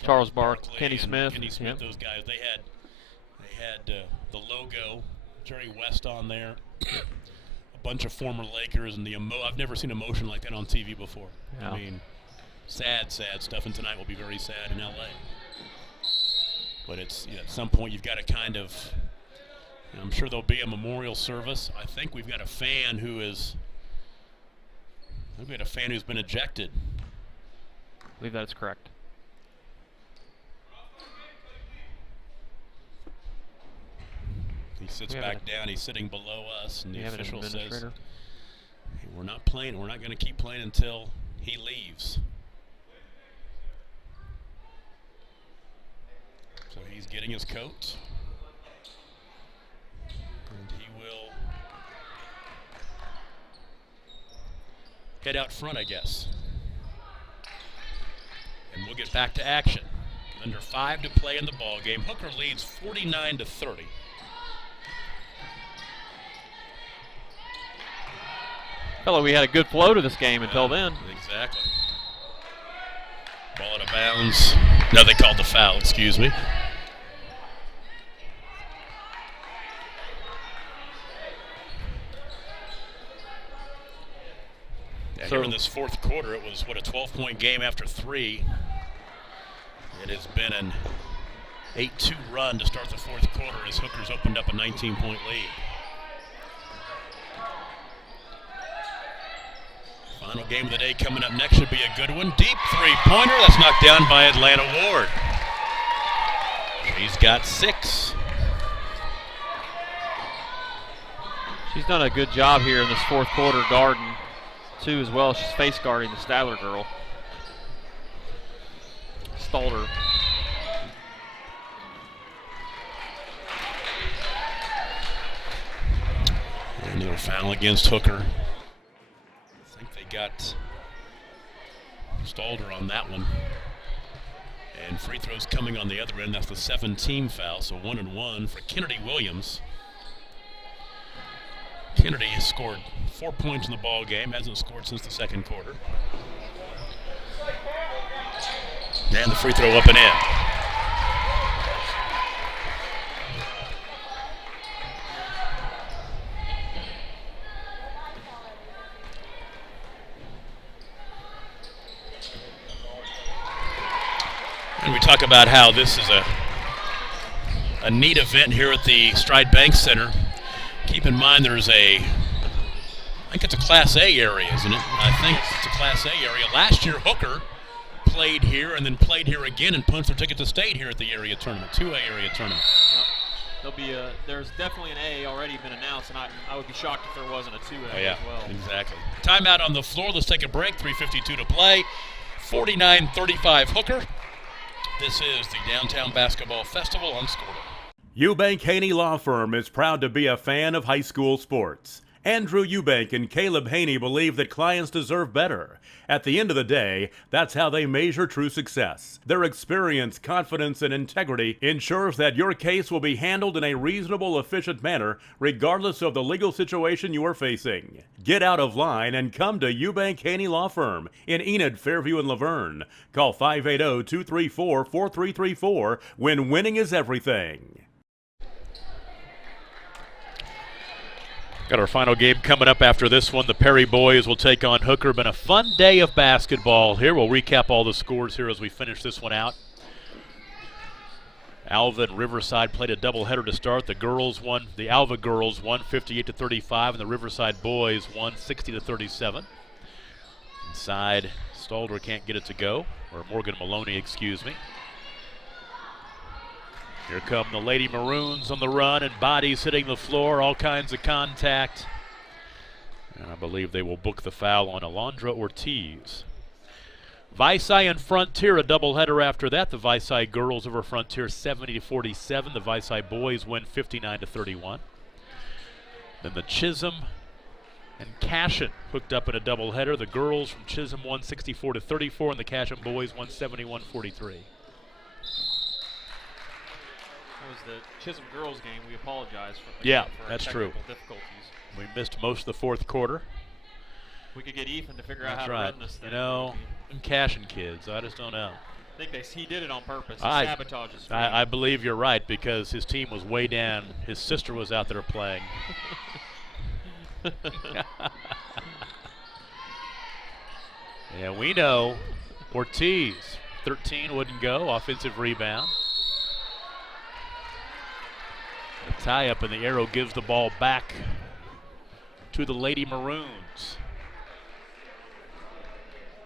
Charles Barkley, Kenny Smith, those guys. They had the logo, Jerry West on there, a bunch of former Lakers, and I've never seen emotion like that on TV before. Yeah. I mean, sad stuff, and tonight will be very sad in LA. But it's at some point you've got to kind of. I'm sure there'll be a memorial service. I think we've got a fan who's been ejected. I believe that's correct. He sits back down. He's sitting below us, and the official says, hey, "We're not playing. We're not going to keep playing until he leaves." So he's getting his coat, and he will head out front, I guess. And we'll get back to action. Under 5 to play in the ball game. Hooker leads 49-30. Felt like we had a good flow to this game until then. Exactly. Ball out of bounds. No, they called the foul, excuse me. Yeah, here in this fourth quarter, it was, a 12-point game after 3. It has been an 8-2 run to start the fourth quarter as Hooker's opened up a 19-point lead. Final game of the day coming up next should be a good one. Deep three-pointer. That's knocked down by Atlanta Ward. She's got 6. She's done a good job here in this fourth quarter guarding, too, as well. She's face guarding the Stadler girl. Stalder. Another foul against Hooker. I think they got Stalder on that one. And free throws coming on the other end. That's the 7-team foul, so 1-1 for Kennedy Williams. Kennedy has scored 4 points in the ball game, hasn't scored since the second quarter. And the free throw up and in. And we talk about how this is a neat event here at the Stride Bank Center. Keep in mind I think it's a Class A area, isn't it? I think it's a Class A area. Last year, Hooker played here and then played here again and punched their ticket to state here at the area tournament, 2A area tournament. There's definitely an A already been announced, and I would be shocked if there wasn't a 2A as well. Exactly. Timeout on the floor. Let's take a break. 3:52 to play. 49-35 Hooker. This is the Downtown Basketball Festival on Scortal. Eubank Haney Law Firm is proud to be a fan of high school sports. Andrew Eubank and Caleb Haney believe that clients deserve better. At the end of the day, that's how they measure true success. Their experience, confidence, and integrity ensures that your case will be handled in a reasonable, efficient manner, regardless of the legal situation you are facing. Get out of line and come to Eubank Haney Law Firm in Enid, Fairview, and Laverne. Call 580-234-4334 when winning is everything. Got our final game coming up after this one. The Perry boys will take on Hooker. Been a fun day of basketball here. We'll recap all the scores here as we finish this one out. Alva and Riverside played a doubleheader to start. The Alva girls won 58-35, and the Riverside boys won 60-37. Inside, Stalder can't get it to go, or Morgan Maloney, excuse me. Here come the Lady Maroons on the run, and bodies hitting the floor, all kinds of contact. And I believe they will book the foul on Alondra Ortiz. Visay and Frontier, a doubleheader after that. The Visay girls over Frontier 70-47. The Visay boys win 59-31. Then the Chisholm and Cashion hooked up in a doubleheader. The girls from Chisholm won 64-34, and the Cashion boys won 71-43. That was the Chisholm girls game. We apologize for that's true. Difficulties. We missed most of the fourth quarter. We could get Ethan to figure out how to run this thing. You know, them Cashion kids, I just don't know. I think he did it on purpose. He sabotages. I believe you're right, because his team was way down. His sister was out there playing. Yeah, we know Ortiz, 13 wouldn't go, offensive rebound. The tie-up, and the arrow gives the ball back to the Lady Maroons.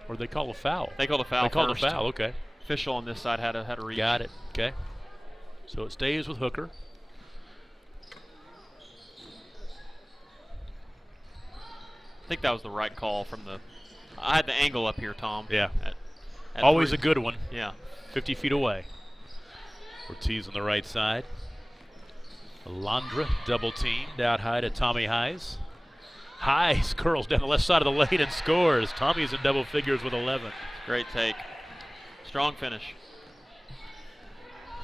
Or they call a foul? They called a foul. They called a foul, okay. Official on this side had a reach. Got it, okay. So it stays with Hooker. I think that was the right call from the... I had the angle up here, Tom. Yeah. At always 3. a good one. Yeah. 50 feet away. Ortiz on the right side. Alondra double teamed out high to Tommy Highs. Highs curls down the left side of the lane and scores. Tommy's in double figures with 11. Great take. Strong finish.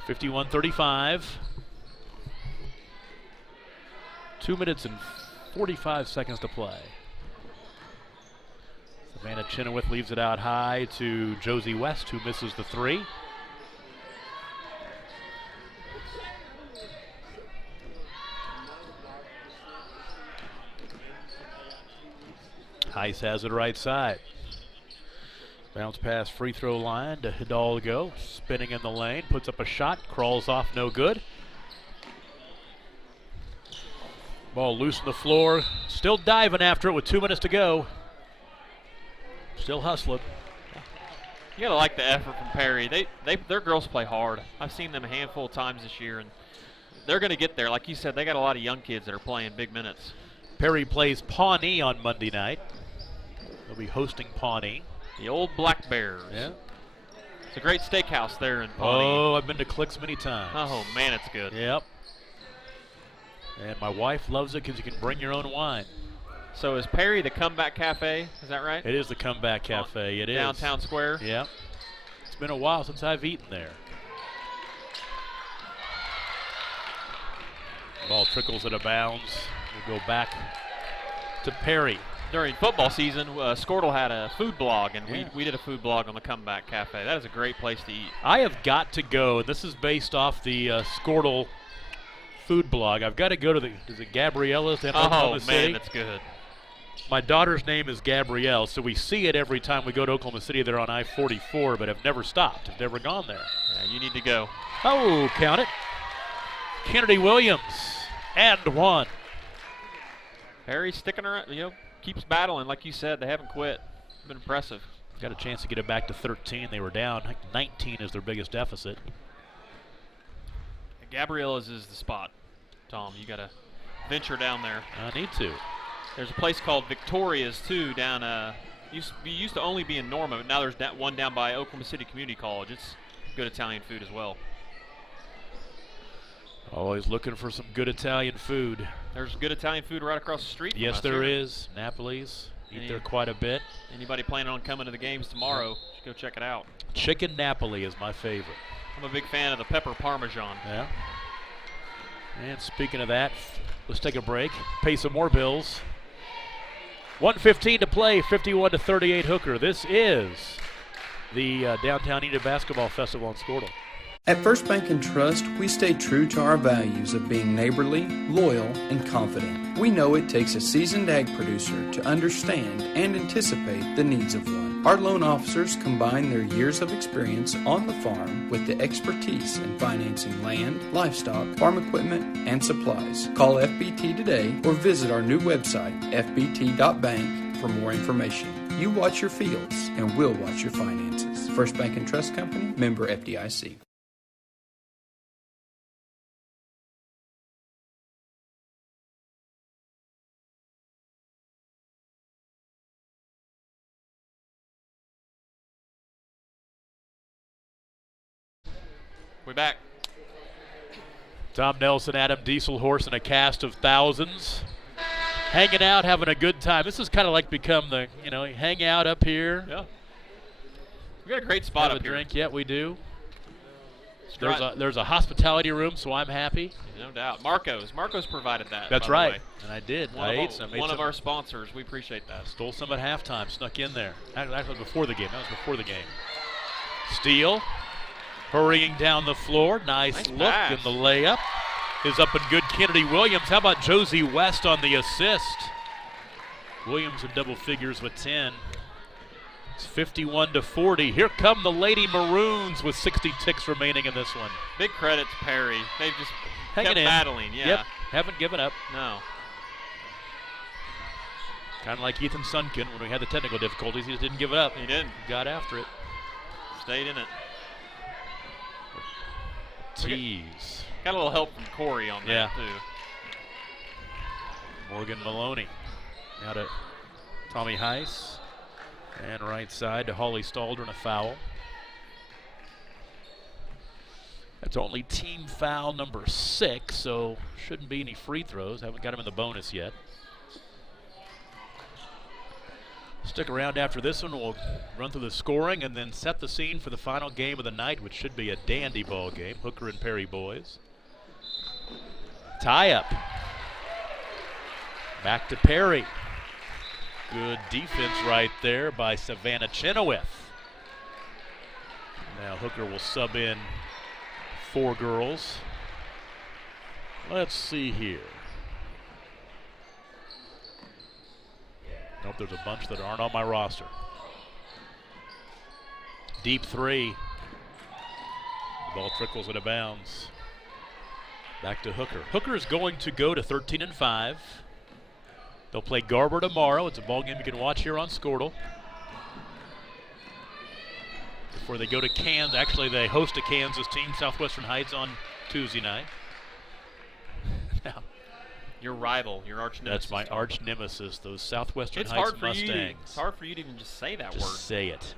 51-35. 2 minutes and 45 seconds to play. Savannah Chenoweth leaves it out high to Josie West, who misses the three. Heiss has it right side. Bounce pass free throw line to Hidalgo. Spinning in the lane, puts up a shot, crawls off, no good. Ball loose on the floor. Still diving after it with 2 minutes to go. Still hustling. You gotta like the effort from Perry. Their girls play hard. I've seen them a handful of times this year, and they're gonna get there. Like you said, they got a lot of young kids that are playing big minutes. Perry plays Pawnee on Monday night. They'll be hosting Pawnee. The old Black Bears. Yeah. It's a great steakhouse there in Pawnee. Oh, I've been to Clicks many times. Oh, man, it's good. Yep. And my wife loves it because you can bring your own wine. So is Perry the Comeback Cafe? Is that right? It is the Comeback Cafe. It is. Downtown Square? Yep. It's been a while since I've eaten there. Ball trickles out of bounds. We'll go back to Perry. During football season, Scortal had a food blog, and we did a food blog on the Comeback Cafe. That is a great place to eat. I have got to go. This is based off the Scortal food blog. I've got to go to is it Gabriella's in Oklahoma City? Oh, man, that's good. My daughter's name is Gabrielle, so we see it every time we go to Oklahoma City. They're on I-44, but have never stopped. Have never gone there. Yeah, you need to go. Oh, count it. Kennedy Williams, and one. Perry sticking around, keeps battling. Like you said, they haven't quit. It's been impressive. Got a chance to get it back to 13. They were down. I think 19 is their biggest deficit. And Gabriella's is the spot. Tom. You got to venture down there. I need to. There's a place called Victoria's, too, down used to only be in Norma, but now there's one down by Oklahoma City Community College. It's good Italian food as well. Always looking for some good Italian food. There's good Italian food right across the street from Yes, us there here. is. Napoli's. Eat there quite a bit. Anybody planning on coming to the games tomorrow, should go check it out. Chicken Napoli is my favorite. I'm a big fan of the pepper parmesan. Yeah. And speaking of that, let's take a break. Pay some more bills. 1:15 to play, 51-38 Hooker. This is the Downtown Enid Basketball Festival on Squirtle. At First Bank & Trust, we stay true to our values of being neighborly, loyal, and confident. We know it takes a seasoned ag producer to understand and anticipate the needs of one. Our loan officers combine their years of experience on the farm with the expertise in financing land, livestock, farm equipment, and supplies. Call FBT today or visit our new website, fbt.bank, for more information. You watch your fields, and we'll watch your finances. First Bank & Trust Company, member FDIC. We're back. Tom Nelson, Adam Dieselhorse, and a cast of thousands. Hanging out, having a good time. This is kind of like become the, hang out up here. Yeah. We got a great spot have up a here. Drink. Yeah, we do. There's a hospitality room, so I'm happy. No doubt. Marco's provided that. That's right. And I did. I ate some. One of our sponsors. We appreciate that. Stole some at halftime. Snuck in there. Actually, before the game. That was before the game. Steele. Hurrying down the floor. Nice look, pass. and the layup is up and good. Kennedy Williams. How about Josie West on the assist? Williams in double figures with 10. It's 51-40. Here come the Lady Maroons with 60 ticks remaining in this one. Big credit to Perry. They've just Hanging kept in. battling. Yeah. Yep. Haven't given up. No. Kind of like Ethan Sunken when we had the technical difficulties. He just didn't give it up. He didn't. Got after it. Stayed in it. Tease. Got a little help from Corey on that, too. Morgan Maloney. Now to Tommy Heiss. And right side to Holly Stalder and a foul. That's only team foul number 6, so shouldn't be any free throws. Haven't got him in the bonus yet. Stick around after this one. We'll run through the scoring and then set the scene for the final game of the night, which should be a dandy ball game. Hooker and Perry boys. Tie up. Back to Perry. Good defense right there by Savannah Chenoweth. Now Hooker will sub in 4 girls. Let's see here. Nope, there's a bunch that aren't on my roster. Deep 3. The ball trickles out of bounds. Back to Hooker. Hooker is going to go to 13-5. They'll play Garber tomorrow. It's a ball game you can watch here on Squirtle. Before they go to Kansas. Actually, they host a Kansas team, Southwestern Heights, on Tuesday night. Now, your rival, your arch nemesis. that's my arch nemesis, those Southwestern Heights Mustangs. It's hard for you to even just say that just word. Say it.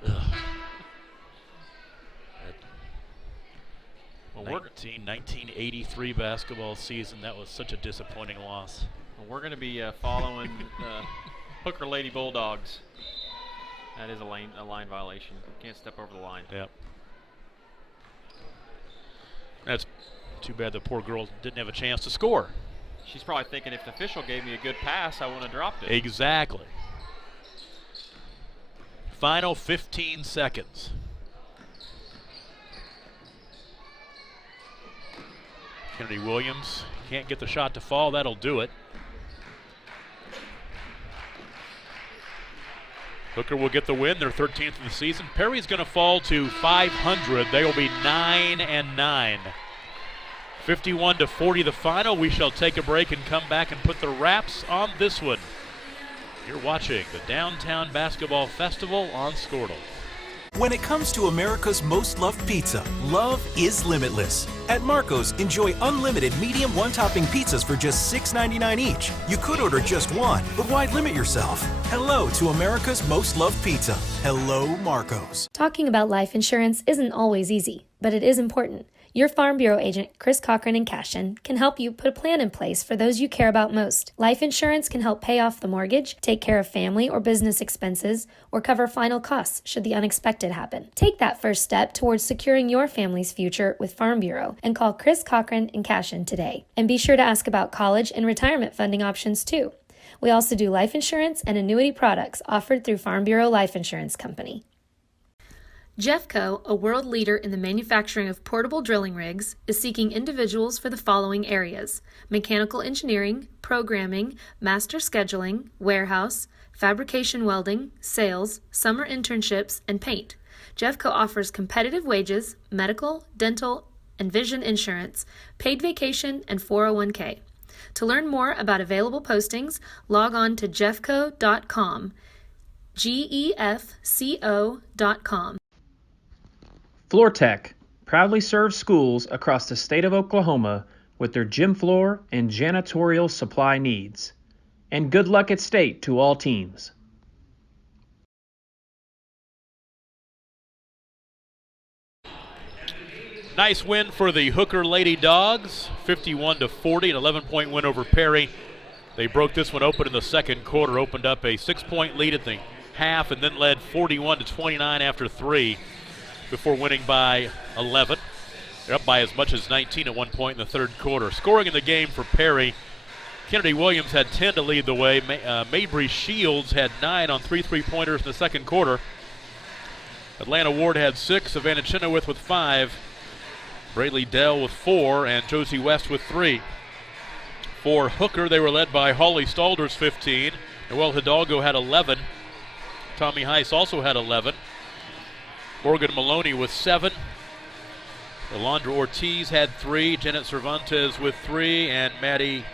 Well, 1983 basketball season, that was such a disappointing loss. Well, we're going to be following Hooker Lady Bulldogs. That is a line violation. Can't step over the line. Yep. That's too bad the poor girl didn't have a chance to score. She's probably thinking, if the official gave me a good pass, I wouldn't have dropped it. Exactly. Final 15 seconds. Kennedy Williams can't get the shot to fall. That'll do it. Hooker will get the win. They're 13th of the season. Perry's going to fall to 500. They will be 9-9. 51-40 the final. We shall take a break and come back and put the wraps on this one. You're watching the Downtown Basketball Festival on Squirtle. When it comes to America's most loved pizza, love is limitless. At Marco's, enjoy unlimited medium one-topping pizzas for just $6.99 each. You could order just one, but why limit yourself? Hello to America's most loved pizza. Hello, Marco's. Talking about life insurance isn't always easy, but it is important. Your Farm Bureau agent, Chris Cochran in Cashin, can help you put a plan in place for those you care about most. Life insurance can help pay off the mortgage, take care of family or business expenses, or cover final costs should the unexpected happen. Take that first step towards securing your family's future with Farm Bureau and call Chris Cochran in Cashin today. And be sure to ask about college and retirement funding options too. We also do life insurance and annuity products offered through Farm Bureau Life Insurance Company. Jeffco, a world leader in the manufacturing of portable drilling rigs, is seeking individuals for the following areas: mechanical engineering, programming, master scheduling, warehouse, fabrication welding, sales, summer internships, and paint. Jeffco offers competitive wages, medical, dental, and vision insurance, paid vacation, and 401k. To learn more about available postings, log on to jeffco.com, GEFCO.com. FloorTech proudly serves schools across the state of Oklahoma with their gym floor and janitorial supply needs. And good luck at state to all teams. Nice win for the Hooker Lady Dogs, 51-40, an 11-point win over Perry. They broke this one open in the second quarter, opened up a 6-point lead at the half, and then led 41-29 after 3. Before winning by 11. They're up by as much as 19 at one point in the third quarter. Scoring in the game for Perry, Kennedy Williams had 10 to lead the way. Mabry Shields had 9 on 3 3-pointers in the second quarter. Atlanta Ward had 6, Savannah Chenoweth with 5, Braylee Dell with 4, and Josie West with 3. For Hooker, they were led by Holly Stalders, 15. Noelle Hidalgo had 11. Tommy Heiss also had 11. Morgan Maloney with 7. Alondra Ortiz had 3. Janet Cervantes with 3. And Maddie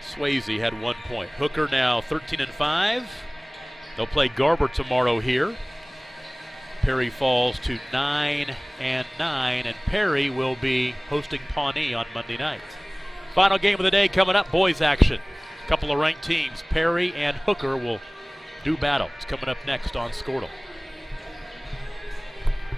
Swayze had 1 point. Hooker now 13-5. They'll play Garber tomorrow here. Perry falls to 9-9. And Perry will be hosting Pawnee on Monday night. Final game of the day coming up, boys action. A couple of ranked teams, Perry and Hooker, will do battle. It's coming up next on Squirtle.